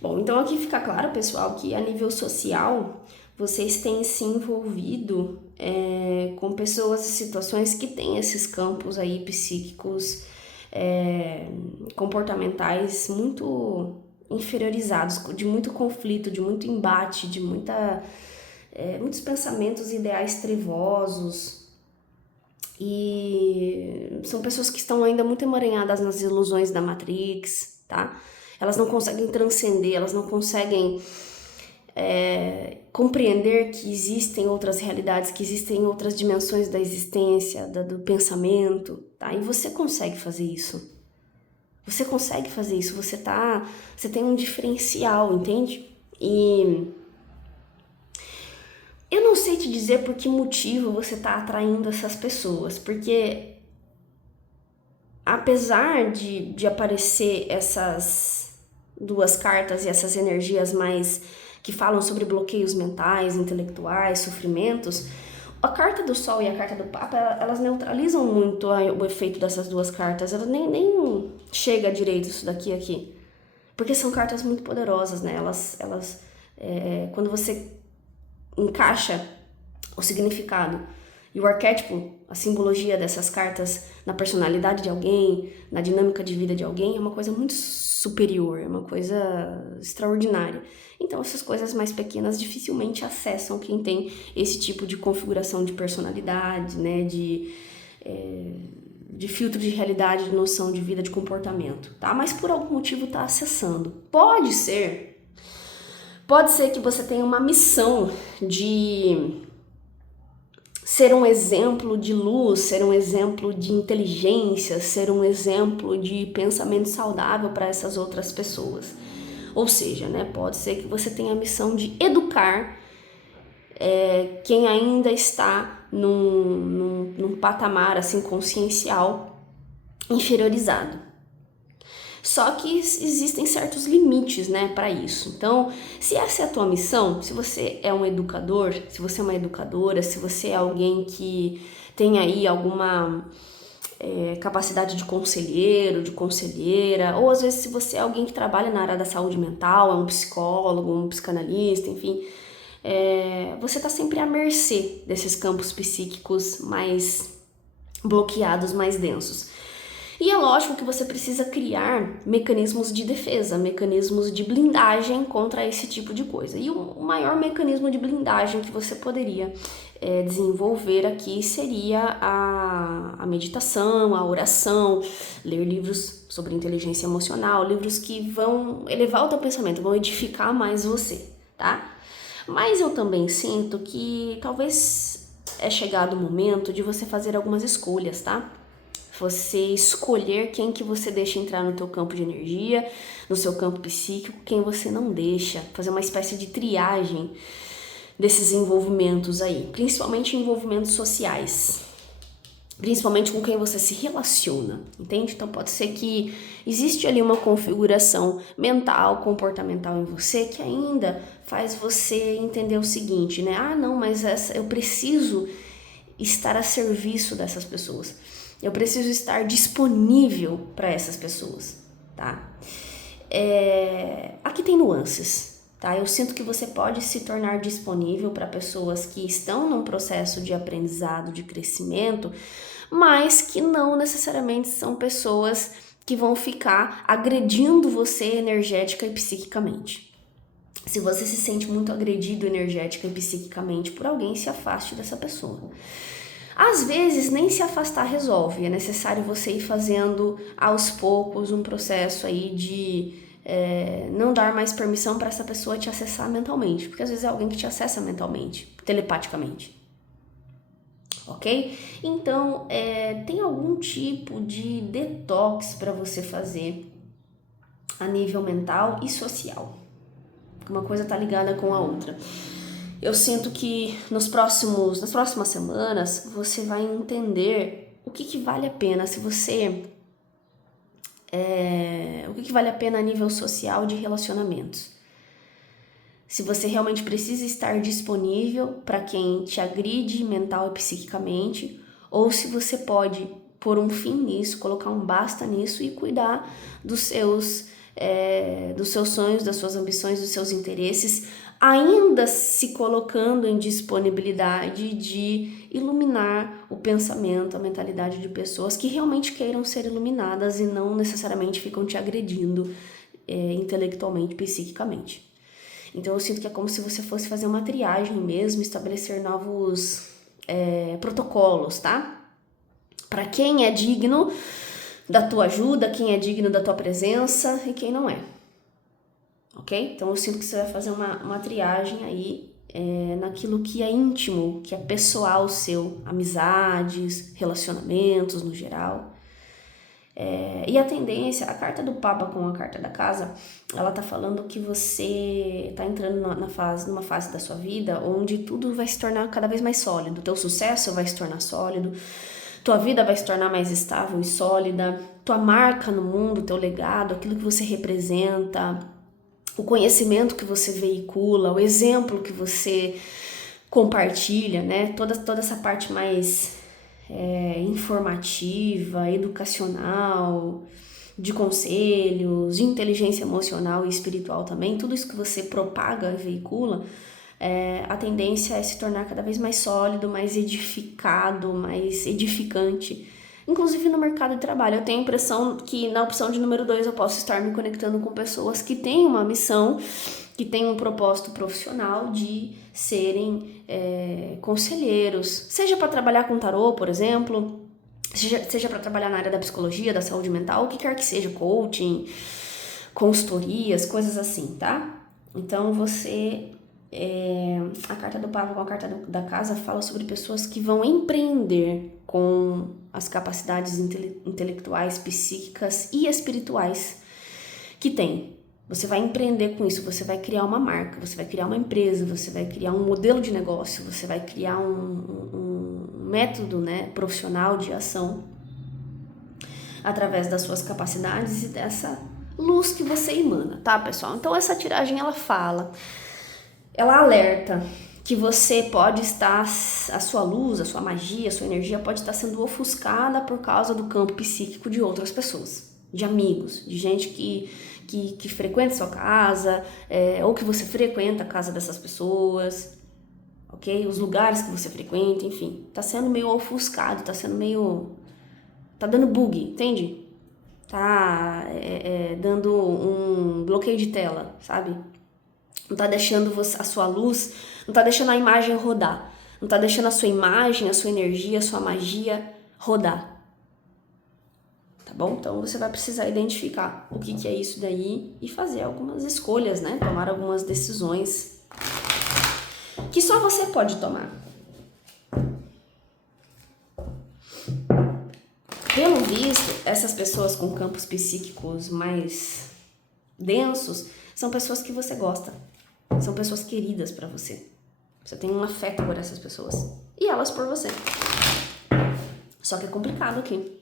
Bom, então aqui fica claro, pessoal, que a nível social vocês têm se envolvido com pessoas e situações que têm esses campos aí psíquicos, comportamentais muito inferiorizados, de muito conflito, de muito embate, de muitos pensamentos e ideais trevosos. E são pessoas que estão ainda muito emaranhadas nas ilusões da Matrix, tá? Elas não conseguem transcender, elas não conseguem compreender que existem outras realidades, que existem outras dimensões da existência, do pensamento, tá? E você consegue fazer isso. Você consegue fazer isso, você tem um diferencial, entende? E eu não sei te dizer por que motivo você tá atraindo essas pessoas, porque apesar de aparecer essas duas cartas e essas energias mais que falam sobre bloqueios mentais, intelectuais, sofrimentos, a carta do Sol e a carta do Papa, elas neutralizam muito o efeito dessas duas cartas. Elas nem chega direito isso daqui aqui. Porque são cartas muito poderosas, né? Quando você encaixa o significado e o arquétipo, a simbologia dessas cartas na personalidade de alguém, na dinâmica de vida de alguém, é uma coisa muito superior, é uma coisa extraordinária. Então essas coisas mais pequenas dificilmente acessam quem tem esse tipo de configuração de personalidade, né, de filtro de realidade, de noção de vida, de comportamento, tá? Mas por algum motivo tá acessando. Pode ser que você tenha uma missão de ser um exemplo de luz, ser um exemplo de inteligência, ser um exemplo de pensamento saudável para essas outras pessoas. Ou seja, né, pode ser que você tenha a missão de educar quem ainda está num patamar assim consciencial inferiorizado. Só que existem certos limites, né, para isso. Então, se essa é a tua missão, se você é um educador, se você é uma educadora, se você é alguém que tem aí alguma capacidade de conselheiro, de conselheira, ou às vezes se você é alguém que trabalha na área da saúde mental, é um psicólogo, um psicanalista, enfim, você está sempre à mercê desses campos psíquicos mais bloqueados, mais densos. E é lógico que você precisa criar mecanismos de defesa, mecanismos de blindagem contra esse tipo de coisa. E o maior mecanismo de blindagem que você poderia desenvolver aqui seria a meditação, a oração, ler livros sobre inteligência emocional, livros que vão elevar o teu pensamento, vão edificar mais você, tá? Mas eu também sinto que talvez é chegado o momento de você fazer algumas escolhas, tá? Você escolher quem que você deixa entrar no teu campo de energia, no seu campo psíquico, quem você não deixa, fazer uma espécie de triagem desses envolvimentos aí, principalmente envolvimentos sociais, principalmente com quem você se relaciona, entende? Então pode ser que existe ali uma configuração mental, comportamental em você que ainda faz você entender o seguinte, né? Ah, não, mas eu preciso estar a serviço dessas pessoas. Eu preciso estar disponível para essas pessoas, tá? Aqui tem nuances, tá? Eu sinto que você pode se tornar disponível para pessoas que estão num processo de aprendizado, de crescimento, mas que não necessariamente são pessoas que vão ficar agredindo você energética e psiquicamente. Se você se sente muito agredido energética e psiquicamente por alguém, se afaste dessa pessoa. Às vezes, nem se afastar resolve, é necessário você ir fazendo aos poucos um processo aí de não dar mais permissão para essa pessoa te acessar mentalmente, porque às vezes é alguém que te acessa mentalmente, telepaticamente, ok? Então, tem algum tipo de detox para você fazer a nível mental e social. Uma coisa tá ligada com a outra. Eu sinto que nas próximas semanas você vai entender o que vale a pena se você o que vale a pena a nível social de relacionamentos. Se você realmente precisa estar disponível para quem te agride mental e psiquicamente, ou se você pode pôr um fim nisso, colocar um basta nisso e cuidar dos seus sonhos, das suas ambições, dos seus interesses, ainda se colocando em disponibilidade de iluminar o pensamento, a mentalidade de pessoas que realmente queiram ser iluminadas e não necessariamente ficam te agredindo intelectualmente, psiquicamente. Então eu sinto que é como se você fosse fazer uma triagem mesmo, estabelecer novos protocolos, tá? Para quem é digno da tua ajuda, quem é digno da tua presença e quem não é. Ok? Então eu sinto que você vai fazer uma triagem aí naquilo que é íntimo, que é pessoal seu, amizades, relacionamentos no geral. E a tendência, a carta do Papa com a carta da casa, ela tá falando que você tá entrando numa fase da sua vida onde tudo vai se tornar cada vez mais sólido. Teu sucesso vai se tornar sólido, tua vida vai se tornar mais estável e sólida, tua marca no mundo, teu legado, aquilo que você representa, o conhecimento que você veicula, o exemplo que você compartilha, né? Toda essa parte mais informativa, educacional, de conselhos, de inteligência emocional e espiritual também, tudo isso que você propaga e veicula, a tendência é se tornar cada vez mais sólido, mais edificado, mais edificante. Inclusive no mercado de trabalho, eu tenho a impressão que na opção de número 2 eu posso estar me conectando com pessoas que têm uma missão, que têm um propósito profissional de serem conselheiros, seja para trabalhar com tarô, por exemplo, seja para trabalhar na área da psicologia, da saúde mental, o que quer que seja, coaching, consultorias, coisas assim, tá? Então a carta do Papa com a carta da casa fala sobre pessoas que vão empreender com as capacidades intelectuais, psíquicas e espirituais que têm. Você vai empreender com isso, você vai criar uma marca, você vai criar uma empresa, você vai criar um modelo de negócio, você vai criar um método, né, profissional de ação através das suas capacidades e dessa luz que você emana, tá, pessoal? Então essa tiragem ela alerta que você pode estar, a sua luz, a sua magia, a sua energia pode estar sendo ofuscada por causa do campo psíquico de outras pessoas, de amigos, de gente que frequenta a sua casa, ou que você frequenta a casa dessas pessoas, ok? Os lugares que você frequenta, enfim, tá sendo meio ofuscado, tá dando bug, entende? Tá dando um bloqueio de tela, sabe? Não tá deixando a sua luz, não tá deixando a imagem rodar, não tá deixando a sua imagem, a sua energia, a sua magia rodar. Tá bom? Então você vai precisar identificar o que é isso daí e fazer algumas escolhas, né? Tomar algumas decisões que só você pode tomar. Pelo visto, essas pessoas com campos psíquicos mais densos são pessoas que você gosta. São pessoas queridas pra você. Você tem um afeto por essas pessoas. E elas por você. Só que é complicado aqui.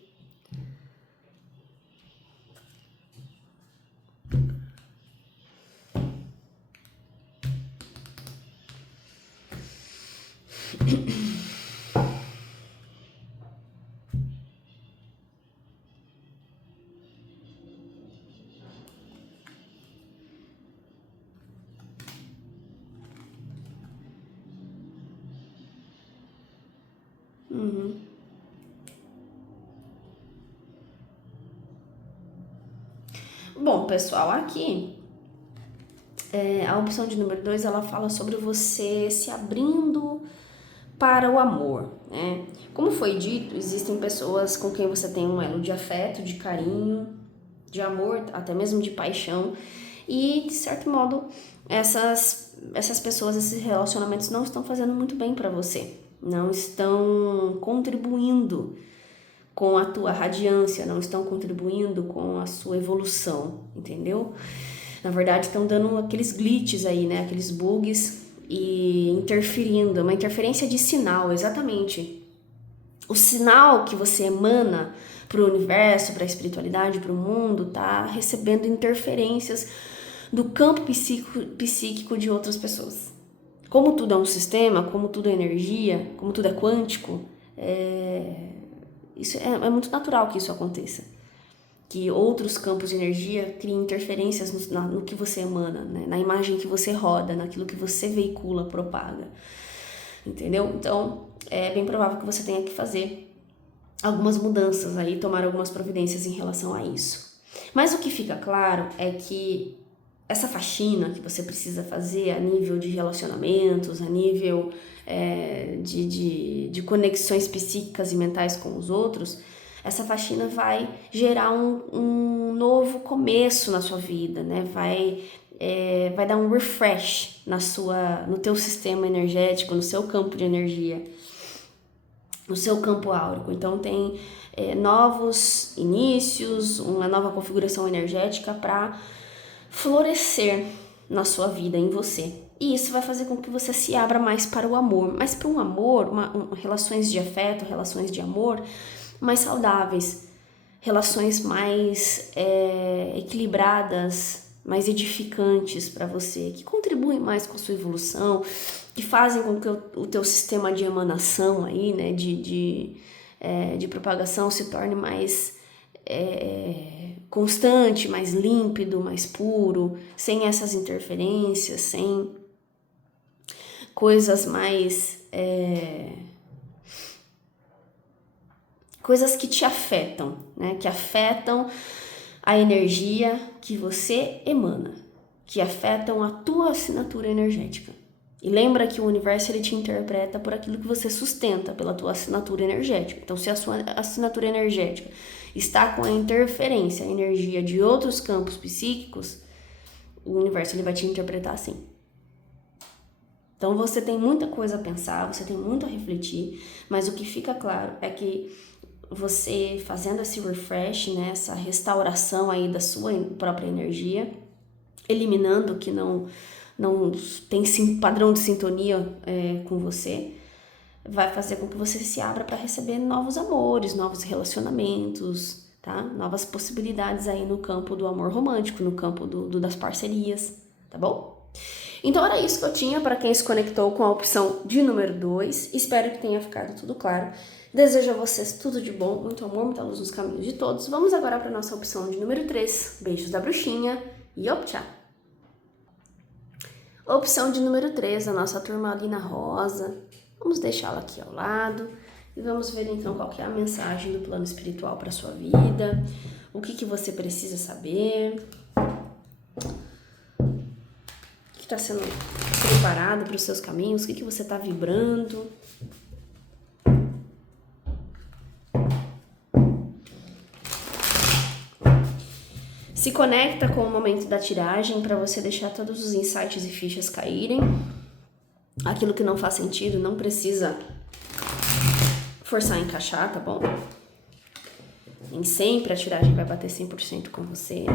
Bom, pessoal, aqui a opção de número 2, ela fala sobre você se abrindo para o amor, né? Como foi dito, existem pessoas com quem você tem um elo de afeto, de carinho, de amor, até mesmo de paixão, e de certo modo essas pessoas, esses relacionamentos não estão fazendo muito bem para você, não estão contribuindo com a tua radiância, não estão contribuindo com a sua evolução, entendeu? Na verdade, estão dando aqueles glitches aí, né? Aqueles bugs e interferindo, uma interferência de sinal, exatamente. O sinal que você emana para o universo, para a espiritualidade, para o mundo, tá recebendo interferências do campo psíquico de outras pessoas. Como tudo é um sistema, como tudo é energia, como tudo é quântico, isso é muito natural que isso aconteça. Que outros campos de energia criem interferências no que você emana, né? Na imagem que você roda, naquilo que você veicula, propaga. Entendeu? Então, é bem provável que você tenha que fazer algumas mudanças aí, tomar algumas providências em relação a isso. Mas o que fica claro é que essa faxina que você precisa fazer a nível de relacionamentos, a nível de conexões psíquicas e mentais com os outros, essa faxina vai gerar um novo começo na sua vida, né? Vai dar um refresh no teu sistema energético, no seu campo de energia, no seu campo áurico. Então tem novos inícios, uma nova configuração energética para florescer na sua vida, em você. E isso vai fazer com que você se abra mais para o amor. Mas para um amor, relações de afeto, relações de amor mais saudáveis, relações mais equilibradas, mais edificantes para você, que contribuem mais com a sua evolução, que fazem com que o teu sistema de emanação aí, né, de propagação se torne mais constante, mais límpido, mais puro, sem essas interferências, sem coisas mais coisas que te afetam, né? Que afetam a energia que você emana, que afetam a tua assinatura energética. E lembra que o universo ele te interpreta por aquilo que você sustenta, pela tua assinatura energética. Então, se a sua assinatura energética está com a interferência, a energia de outros campos psíquicos, o universo ele vai te interpretar assim. Então, você tem muita coisa a pensar, você tem muito a refletir, mas o que fica claro é que você fazendo esse refresh, né, essa restauração aí da sua própria energia, eliminando o que não tem padrão de sintonia com você, vai fazer com que você se abra para receber novos amores, novos relacionamentos, tá? Novas possibilidades aí no campo do amor romântico, no campo das parcerias, tá bom? Então era isso que eu tinha para quem se conectou com a opção de número 2. Espero que tenha ficado tudo claro. Desejo a vocês tudo de bom, muito amor, muita luz nos caminhos de todos. Vamos agora para nossa opção de número 3. Beijos da bruxinha e optcha! Opção de número 3, a nossa turmalina rosa. Vamos deixá-la aqui ao lado e vamos ver então qual que é a mensagem do plano espiritual para sua vida, o que você precisa saber, o que está sendo preparado para os seus caminhos, o que você está vibrando. Se conecta com o momento da tiragem para você deixar todos os insights e fichas caírem. Aquilo que não faz sentido não precisa forçar a encaixar, tá bom? Nem sempre a tiragem vai bater 100% com você.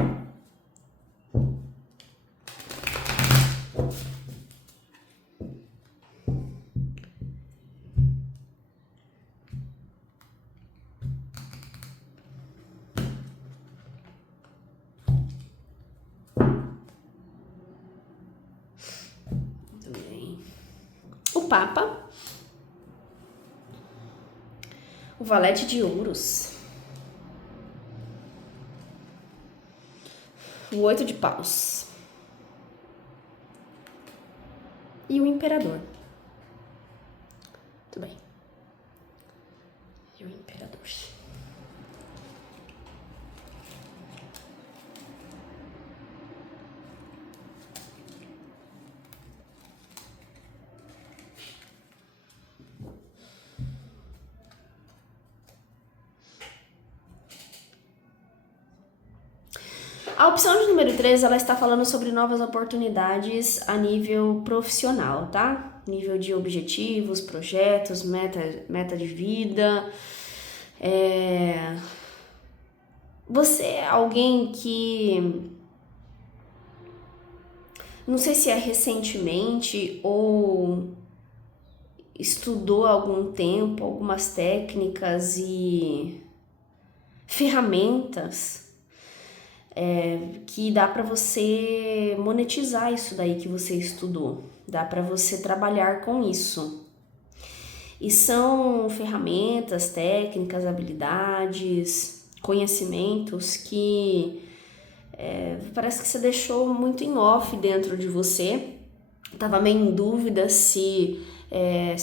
Papa, o valete de ouros, o 8 de paus e o imperador. Muito bem. E o imperador. A opção de número 3, ela está falando sobre novas oportunidades a nível profissional, tá? Nível de objetivos, projetos, meta de vida. Você é alguém que, não sei se é recentemente ou estudou há algum tempo algumas técnicas e ferramentas que dá para você monetizar isso daí que você estudou, dá para você trabalhar com isso. E são ferramentas, técnicas, habilidades, conhecimentos que parece que você deixou muito em off dentro de você. Tava meio em dúvida se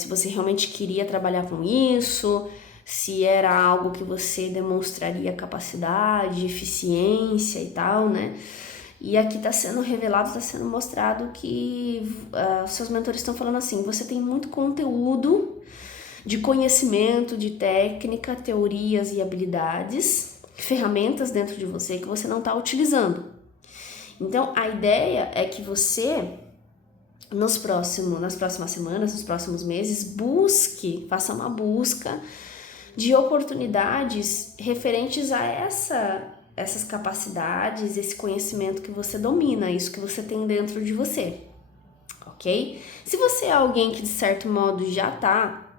você realmente queria trabalhar com isso, se era algo que você demonstraria capacidade, eficiência e tal, né? E aqui tá sendo revelado, tá sendo mostrado que seus mentores estão falando assim, você tem muito conteúdo de conhecimento, de técnica, teorias e habilidades, ferramentas dentro de você que você não tá utilizando. Então, a ideia é que você, nas próximas semanas, nos próximos meses, faça uma busca de oportunidades referentes a essas capacidades, esse conhecimento que você domina, isso que você tem dentro de você, ok? Se você é alguém que de certo modo já está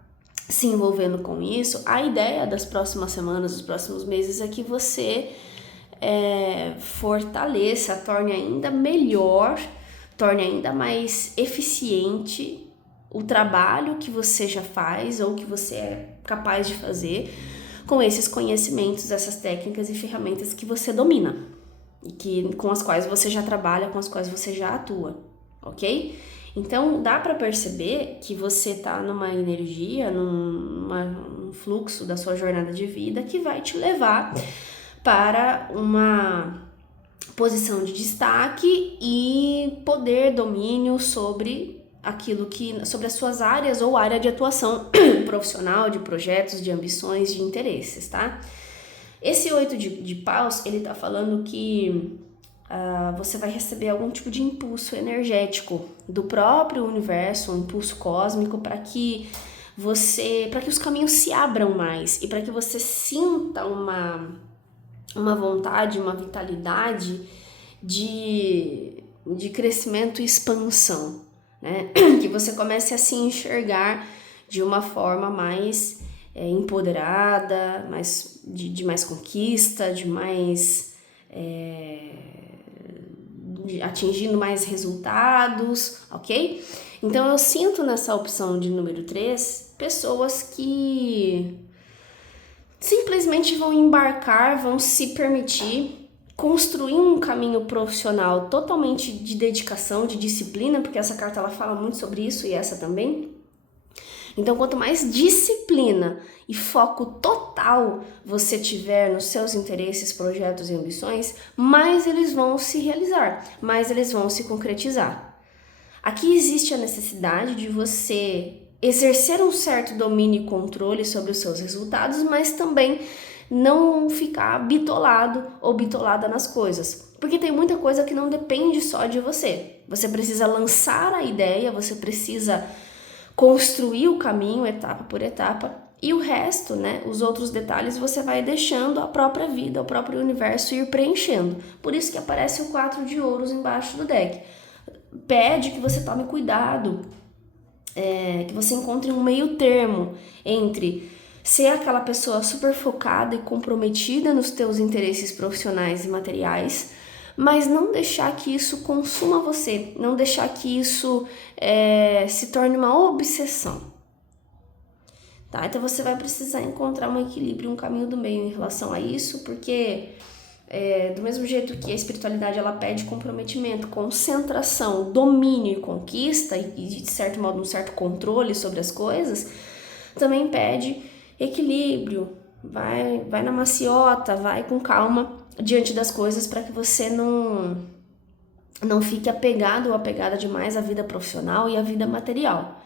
se envolvendo com isso, a ideia das próximas semanas, dos próximos meses é que você fortaleça, torne ainda melhor, torne ainda mais eficiente o trabalho que você já faz ou que você é capaz de fazer com esses conhecimentos, essas técnicas e ferramentas que você domina e com as quais você já trabalha, com as quais você já atua, ok? Então dá para perceber que você tá numa energia, num fluxo da sua jornada de vida que vai te levar para uma posição de destaque e poder, domínio sobre sobre as suas áreas ou área de atuação profissional, de projetos, de ambições, de interesses, tá? Esse 8 de paus, ele tá falando que você vai receber algum tipo de impulso energético do próprio universo, um impulso cósmico para que os caminhos se abram mais e para que você sinta uma vontade, uma vitalidade de de crescimento e expansão, né? Que você comece a se enxergar de uma forma mais empoderada, de mais conquista, atingindo mais resultados, ok? Então eu sinto nessa opção de número 3 pessoas que simplesmente vão embarcar, vão se permitir construir um caminho profissional totalmente de dedicação, de disciplina, porque essa carta ela fala muito sobre isso e essa também. Então, quanto mais disciplina e foco total você tiver nos seus interesses, projetos e ambições, mais eles vão se realizar, mais eles vão se concretizar. Aqui existe a necessidade de você exercer um certo domínio e controle sobre os seus resultados, mas também não ficar bitolado ou bitolada nas coisas. Porque tem muita coisa que não depende só de você. Você precisa lançar a ideia, você precisa construir o caminho etapa por etapa, e o resto, né, os outros detalhes você vai deixando a própria vida, o próprio universo ir preenchendo. Por isso que aparece o 4 de ouros embaixo do deck. Pede que você tome cuidado, que você encontre um meio termo entre ser aquela pessoa super focada e comprometida nos teus interesses profissionais e materiais, mas não deixar que isso consuma você, não deixar que isso se torne uma obsessão. Tá? Então você vai precisar encontrar um equilíbrio, um caminho do meio em relação a isso, porque do mesmo jeito que a espiritualidade ela pede comprometimento, concentração, domínio e conquista, e de certo modo um certo controle sobre as coisas, também pede equilíbrio, vai na maciota, vai com calma diante das coisas para que você não fique apegado ou apegada demais à vida profissional e à vida material,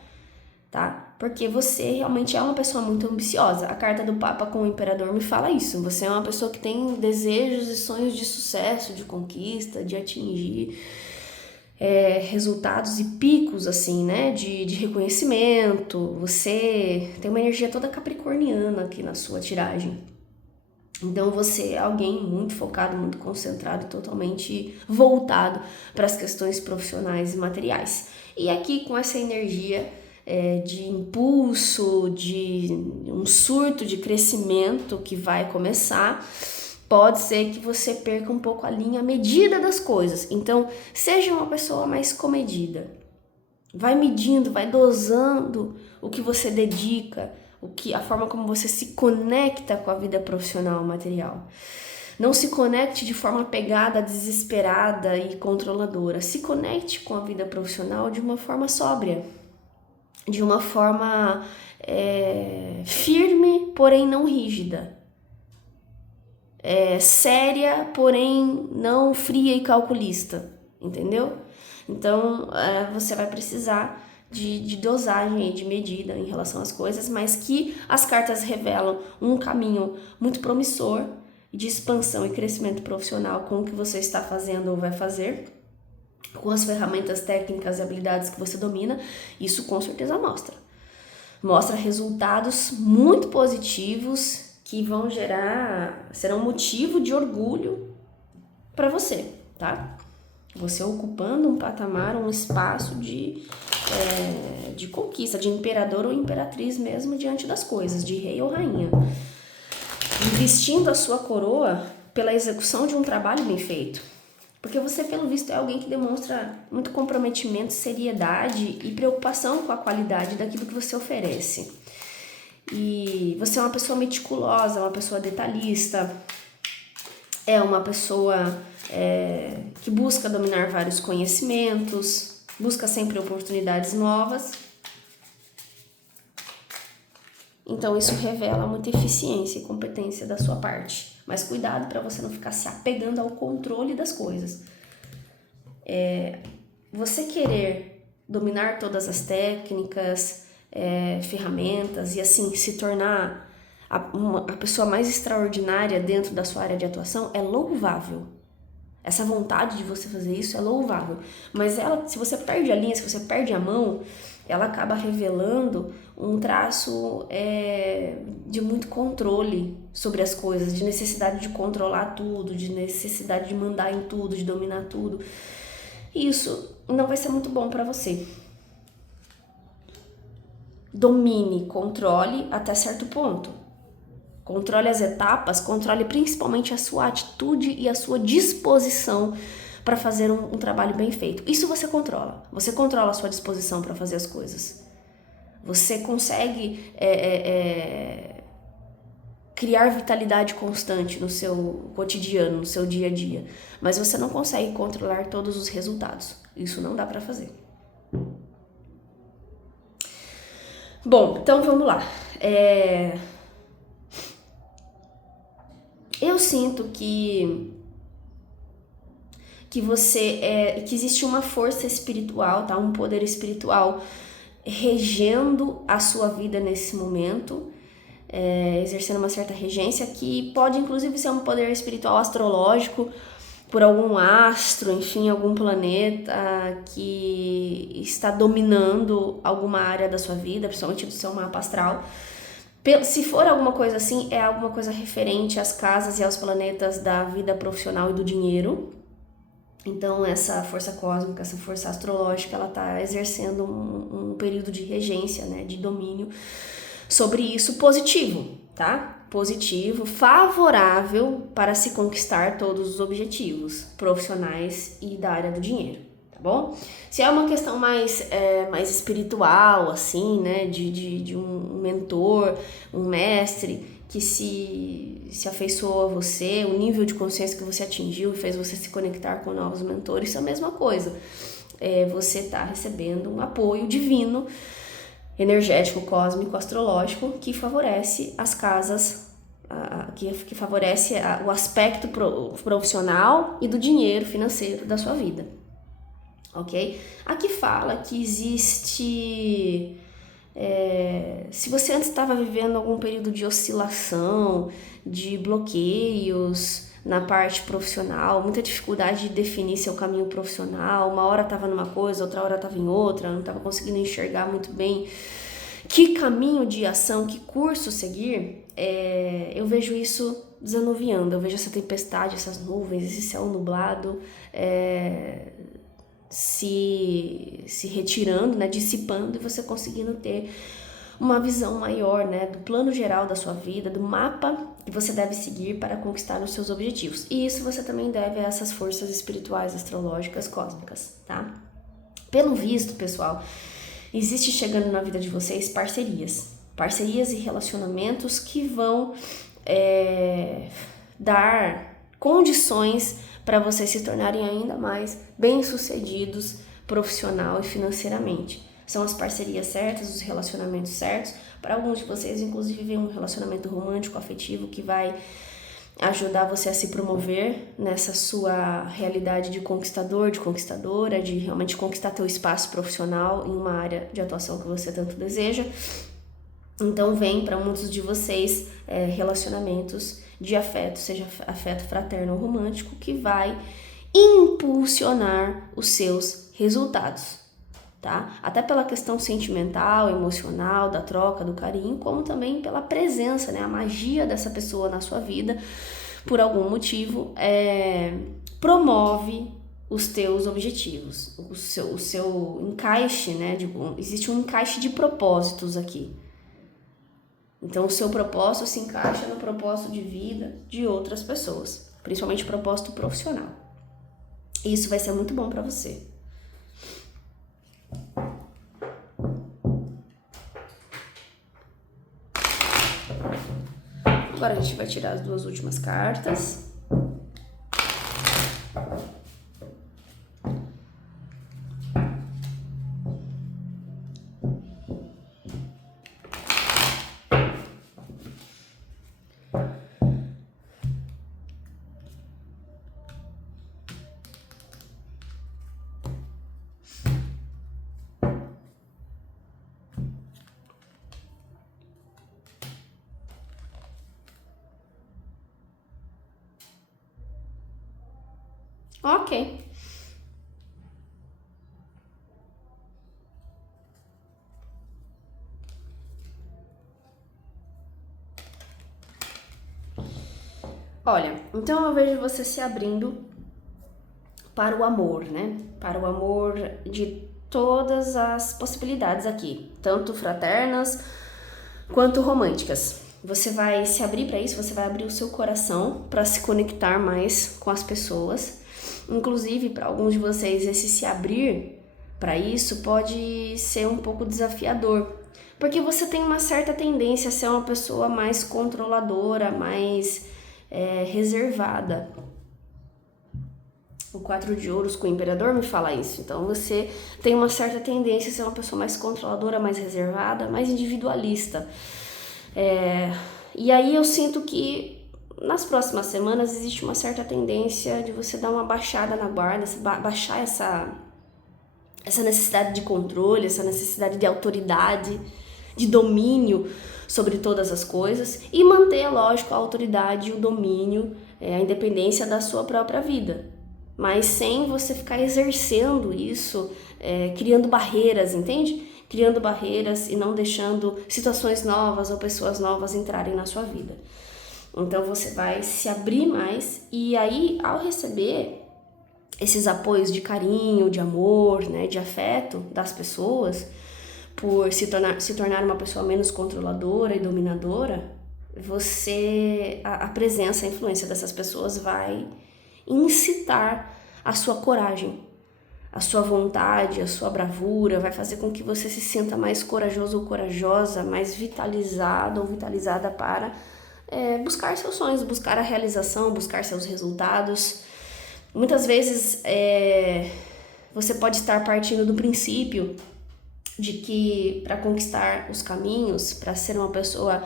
tá? Porque você realmente é uma pessoa muito ambiciosa. A carta do Papa com o Imperador me fala isso. Você é uma pessoa que tem desejos e sonhos de sucesso, de conquista, de atingir resultados e picos, assim, né? De reconhecimento. Você tem uma energia toda capricorniana aqui na sua tiragem. Então você é alguém muito focado, muito concentrado, totalmente voltado para as questões profissionais e materiais. E aqui com essa energia de impulso, de um surto de crescimento que vai começar, pode ser que você perca um pouco a linha, a medida das coisas. Então seja uma pessoa mais comedida. Vai medindo, vai dosando o que você dedica, a forma como você se conecta com a vida profissional material. Não se conecte de forma apegada, desesperada e controladora. Se conecte com a vida profissional de uma forma sóbria, de uma forma firme, porém não rígida. Séria, porém não fria e calculista, entendeu? Então, você vai precisar de dosagem e de medida em relação às coisas, mas que as cartas revelam um caminho muito promissor de expansão e crescimento profissional com o que você está fazendo ou vai fazer, com as ferramentas técnicas e habilidades que você domina. Isso com certeza mostra resultados muito positivos que serão motivo de orgulho para você, tá? Você ocupando um patamar, um espaço de conquista, de imperador ou imperatriz mesmo diante das coisas, de rei ou rainha. Investindo a sua coroa pela execução de um trabalho bem feito. Porque você, pelo visto, é alguém que demonstra muito comprometimento, seriedade e preocupação com a qualidade daquilo que você oferece. E você é uma pessoa meticulosa, uma pessoa detalhista, é uma pessoa que busca dominar vários conhecimentos, busca sempre oportunidades novas. Então isso revela muita eficiência e competência da sua parte. Mas cuidado para você não ficar se apegando ao controle das coisas. Você querer dominar todas as técnicas, ferramentas e assim se tornar a pessoa mais extraordinária dentro da sua área de atuação é louvável. Essa vontade de você fazer isso é louvável. Mas se você perde a linha, se você perde a mão, ela acaba revelando um traço de muito controle sobre as coisas, de necessidade de controlar tudo, de necessidade de mandar em tudo, de dominar tudo. e isso não vai ser muito bom para você. Domine, controle até certo ponto. Controle as etapas, controle principalmente a sua atitude e a sua disposição para fazer um trabalho bem feito. Isso você controla. Você controla a sua disposição para fazer as coisas. Você consegue criar vitalidade constante no seu cotidiano, no seu dia a dia, mas você não consegue controlar todos os resultados. Isso não dá para fazer. Bom, então vamos lá. Eu sinto que que existe uma força espiritual, tá? Um poder espiritual regendo a sua vida nesse momento, exercendo uma certa regência, que pode inclusive ser um poder espiritual astrológico, por algum astro, enfim, algum planeta que está dominando alguma área da sua vida, principalmente do seu mapa astral. Se for alguma coisa assim, é alguma coisa referente às casas e aos planetas da vida profissional e do dinheiro. Então essa força cósmica, essa força astrológica, ela está exercendo um período de regência, né, de domínio sobre isso positivo, tá? Positivo, favorável para se conquistar todos os objetivos profissionais e da área do dinheiro, tá bom? Se é uma questão mais espiritual, assim, né, de um mentor, um mestre que se afeiçoou a você, o nível de consciência que você atingiu e fez você se conectar com novos mentores, isso é a mesma coisa. Você está recebendo um apoio divino, energético, cósmico, astrológico, que favorece as casas, que favorece o aspecto profissional e do dinheiro financeiro da sua vida, ok? Aqui fala que existe... se você antes estava vivendo algum período de oscilação, de bloqueios na parte profissional, muita dificuldade de definir seu caminho profissional, uma hora estava numa coisa, outra hora estava em outra, não estava conseguindo enxergar muito bem que caminho de ação, que curso seguir, eu vejo isso desanuviando, eu vejo essa tempestade, essas nuvens, esse céu nublado, se retirando, né, dissipando, e você conseguindo ter uma visão maior, né, do plano geral da sua vida, do mapa que você deve seguir para conquistar os seus objetivos. E isso você também deve a essas forças espirituais, astrológicas, cósmicas, tá? Pelo visto, pessoal, existe chegando na vida de vocês parcerias e relacionamentos que vão dar condições para vocês se tornarem ainda mais bem-sucedidos profissional e financeiramente. São as parcerias certas, os relacionamentos certos. Para alguns de vocês, inclusive, vem um relacionamento romântico, afetivo, que vai ajudar você a se promover nessa sua realidade de conquistador, de conquistadora, de realmente conquistar teu espaço profissional em uma área de atuação que você tanto deseja. Então vem para muitos de vocês relacionamentos de afeto, seja afeto fraterno ou romântico, que vai impulsionar os seus resultados, tá? Até pela questão sentimental, emocional, da troca, do carinho, como também pela presença, né? A magia dessa pessoa na sua vida, por algum motivo, promove os teus objetivos, o seu encaixe, né? Existe um encaixe de propósitos aqui. Então, o seu propósito se encaixa no propósito de vida de outras pessoas, principalmente o propósito profissional. E isso vai ser muito bom para você. Agora a gente vai tirar as duas últimas cartas. Ok. Olha, então eu vejo você se abrindo para o amor, né? Para o amor de todas as possibilidades aqui, tanto fraternas quanto românticas. Você vai se abrir para isso, você vai abrir o seu coração para se conectar mais com as pessoas. Inclusive, para alguns de vocês, esse se abrir para isso pode ser um pouco desafiador, porque você tem uma certa tendência a ser uma pessoa mais controladora, mais reservada. O 4 de ouros com o imperador me fala isso. Então você tem uma certa tendência a ser uma pessoa mais controladora, mais reservada, mais individualista. E aí eu sinto que nas próximas semanas existe uma certa tendência de você dar uma baixada na guarda, baixar essa necessidade de controle, essa necessidade de autoridade, de domínio sobre todas as coisas e manter, lógico, a autoridade, o domínio, a independência da sua própria vida. Mas sem você ficar exercendo isso, criando barreiras, entende? Criando barreiras e não deixando situações novas ou pessoas novas entrarem na sua vida. Então você vai se abrir mais e aí, ao receber esses apoios de carinho, de amor, né, de afeto das pessoas, por se tornar uma pessoa menos controladora e dominadora, a presença, a influência dessas pessoas vai incitar a sua coragem, a sua vontade, a sua bravura, vai fazer com que você se sinta mais corajoso ou corajosa, mais vitalizado ou vitalizada para buscar seus sonhos, buscar a realização, buscar seus resultados. Muitas vezes você pode estar partindo do princípio de que para conquistar os caminhos, para ser uma pessoa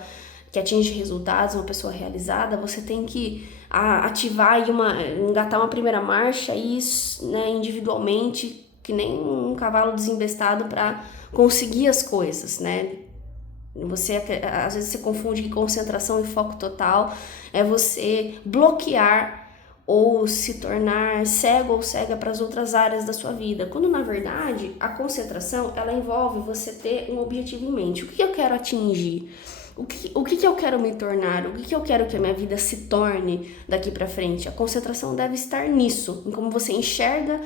que atinge resultados, uma pessoa realizada, você tem que ativar e engatar uma primeira marcha e né, individualmente, que nem um cavalo desembestado para conseguir as coisas, né? Às vezes você confunde que concentração e foco total é você bloquear ou se tornar cego ou cega para as outras áreas da sua vida, quando na verdade a concentração ela envolve você ter um objetivo em mente. O que eu quero atingir? O que eu quero me tornar? O que eu quero que a minha vida se torne daqui para frente? A concentração deve estar nisso, em como você enxerga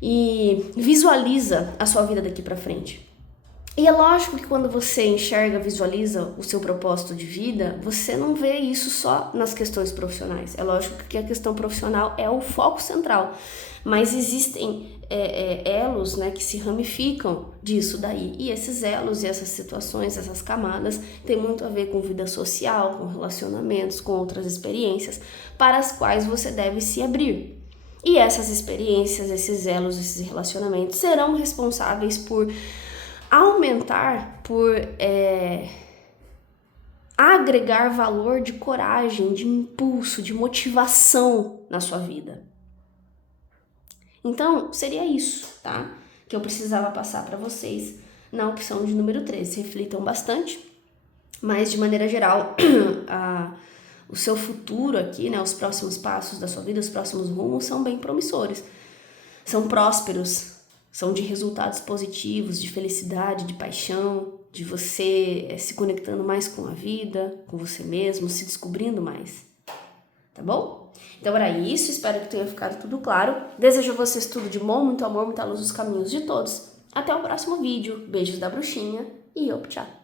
e visualiza a sua vida daqui para frente. E é lógico que quando você enxerga, visualiza o seu propósito de vida, você não vê isso só nas questões profissionais. É lógico que a questão profissional é o foco central, mas existem elos, né, que se ramificam disso daí. E esses elos e essas situações, essas camadas, têm muito a ver com vida social, com relacionamentos, com outras experiências para as quais você deve se abrir. E essas experiências, esses elos, esses relacionamentos serão responsáveis por aumentar, por agregar valor de coragem, de impulso, de motivação na sua vida. Então, seria isso, tá? Que eu precisava passar para vocês na opção de número 13. Reflitam bastante, mas de maneira geral, o seu futuro aqui, né, os próximos passos da sua vida, os próximos rumos são bem promissores. São prósperos, são de resultados positivos, de felicidade, de paixão, de você se conectando mais com a vida, com você mesmo, se descobrindo mais. Tá bom? Então era isso, espero que tenha ficado tudo claro. Desejo a vocês tudo de bom, muito amor, muita luz nos caminhos de todos. Até o próximo vídeo. Beijos da bruxinha e tchau!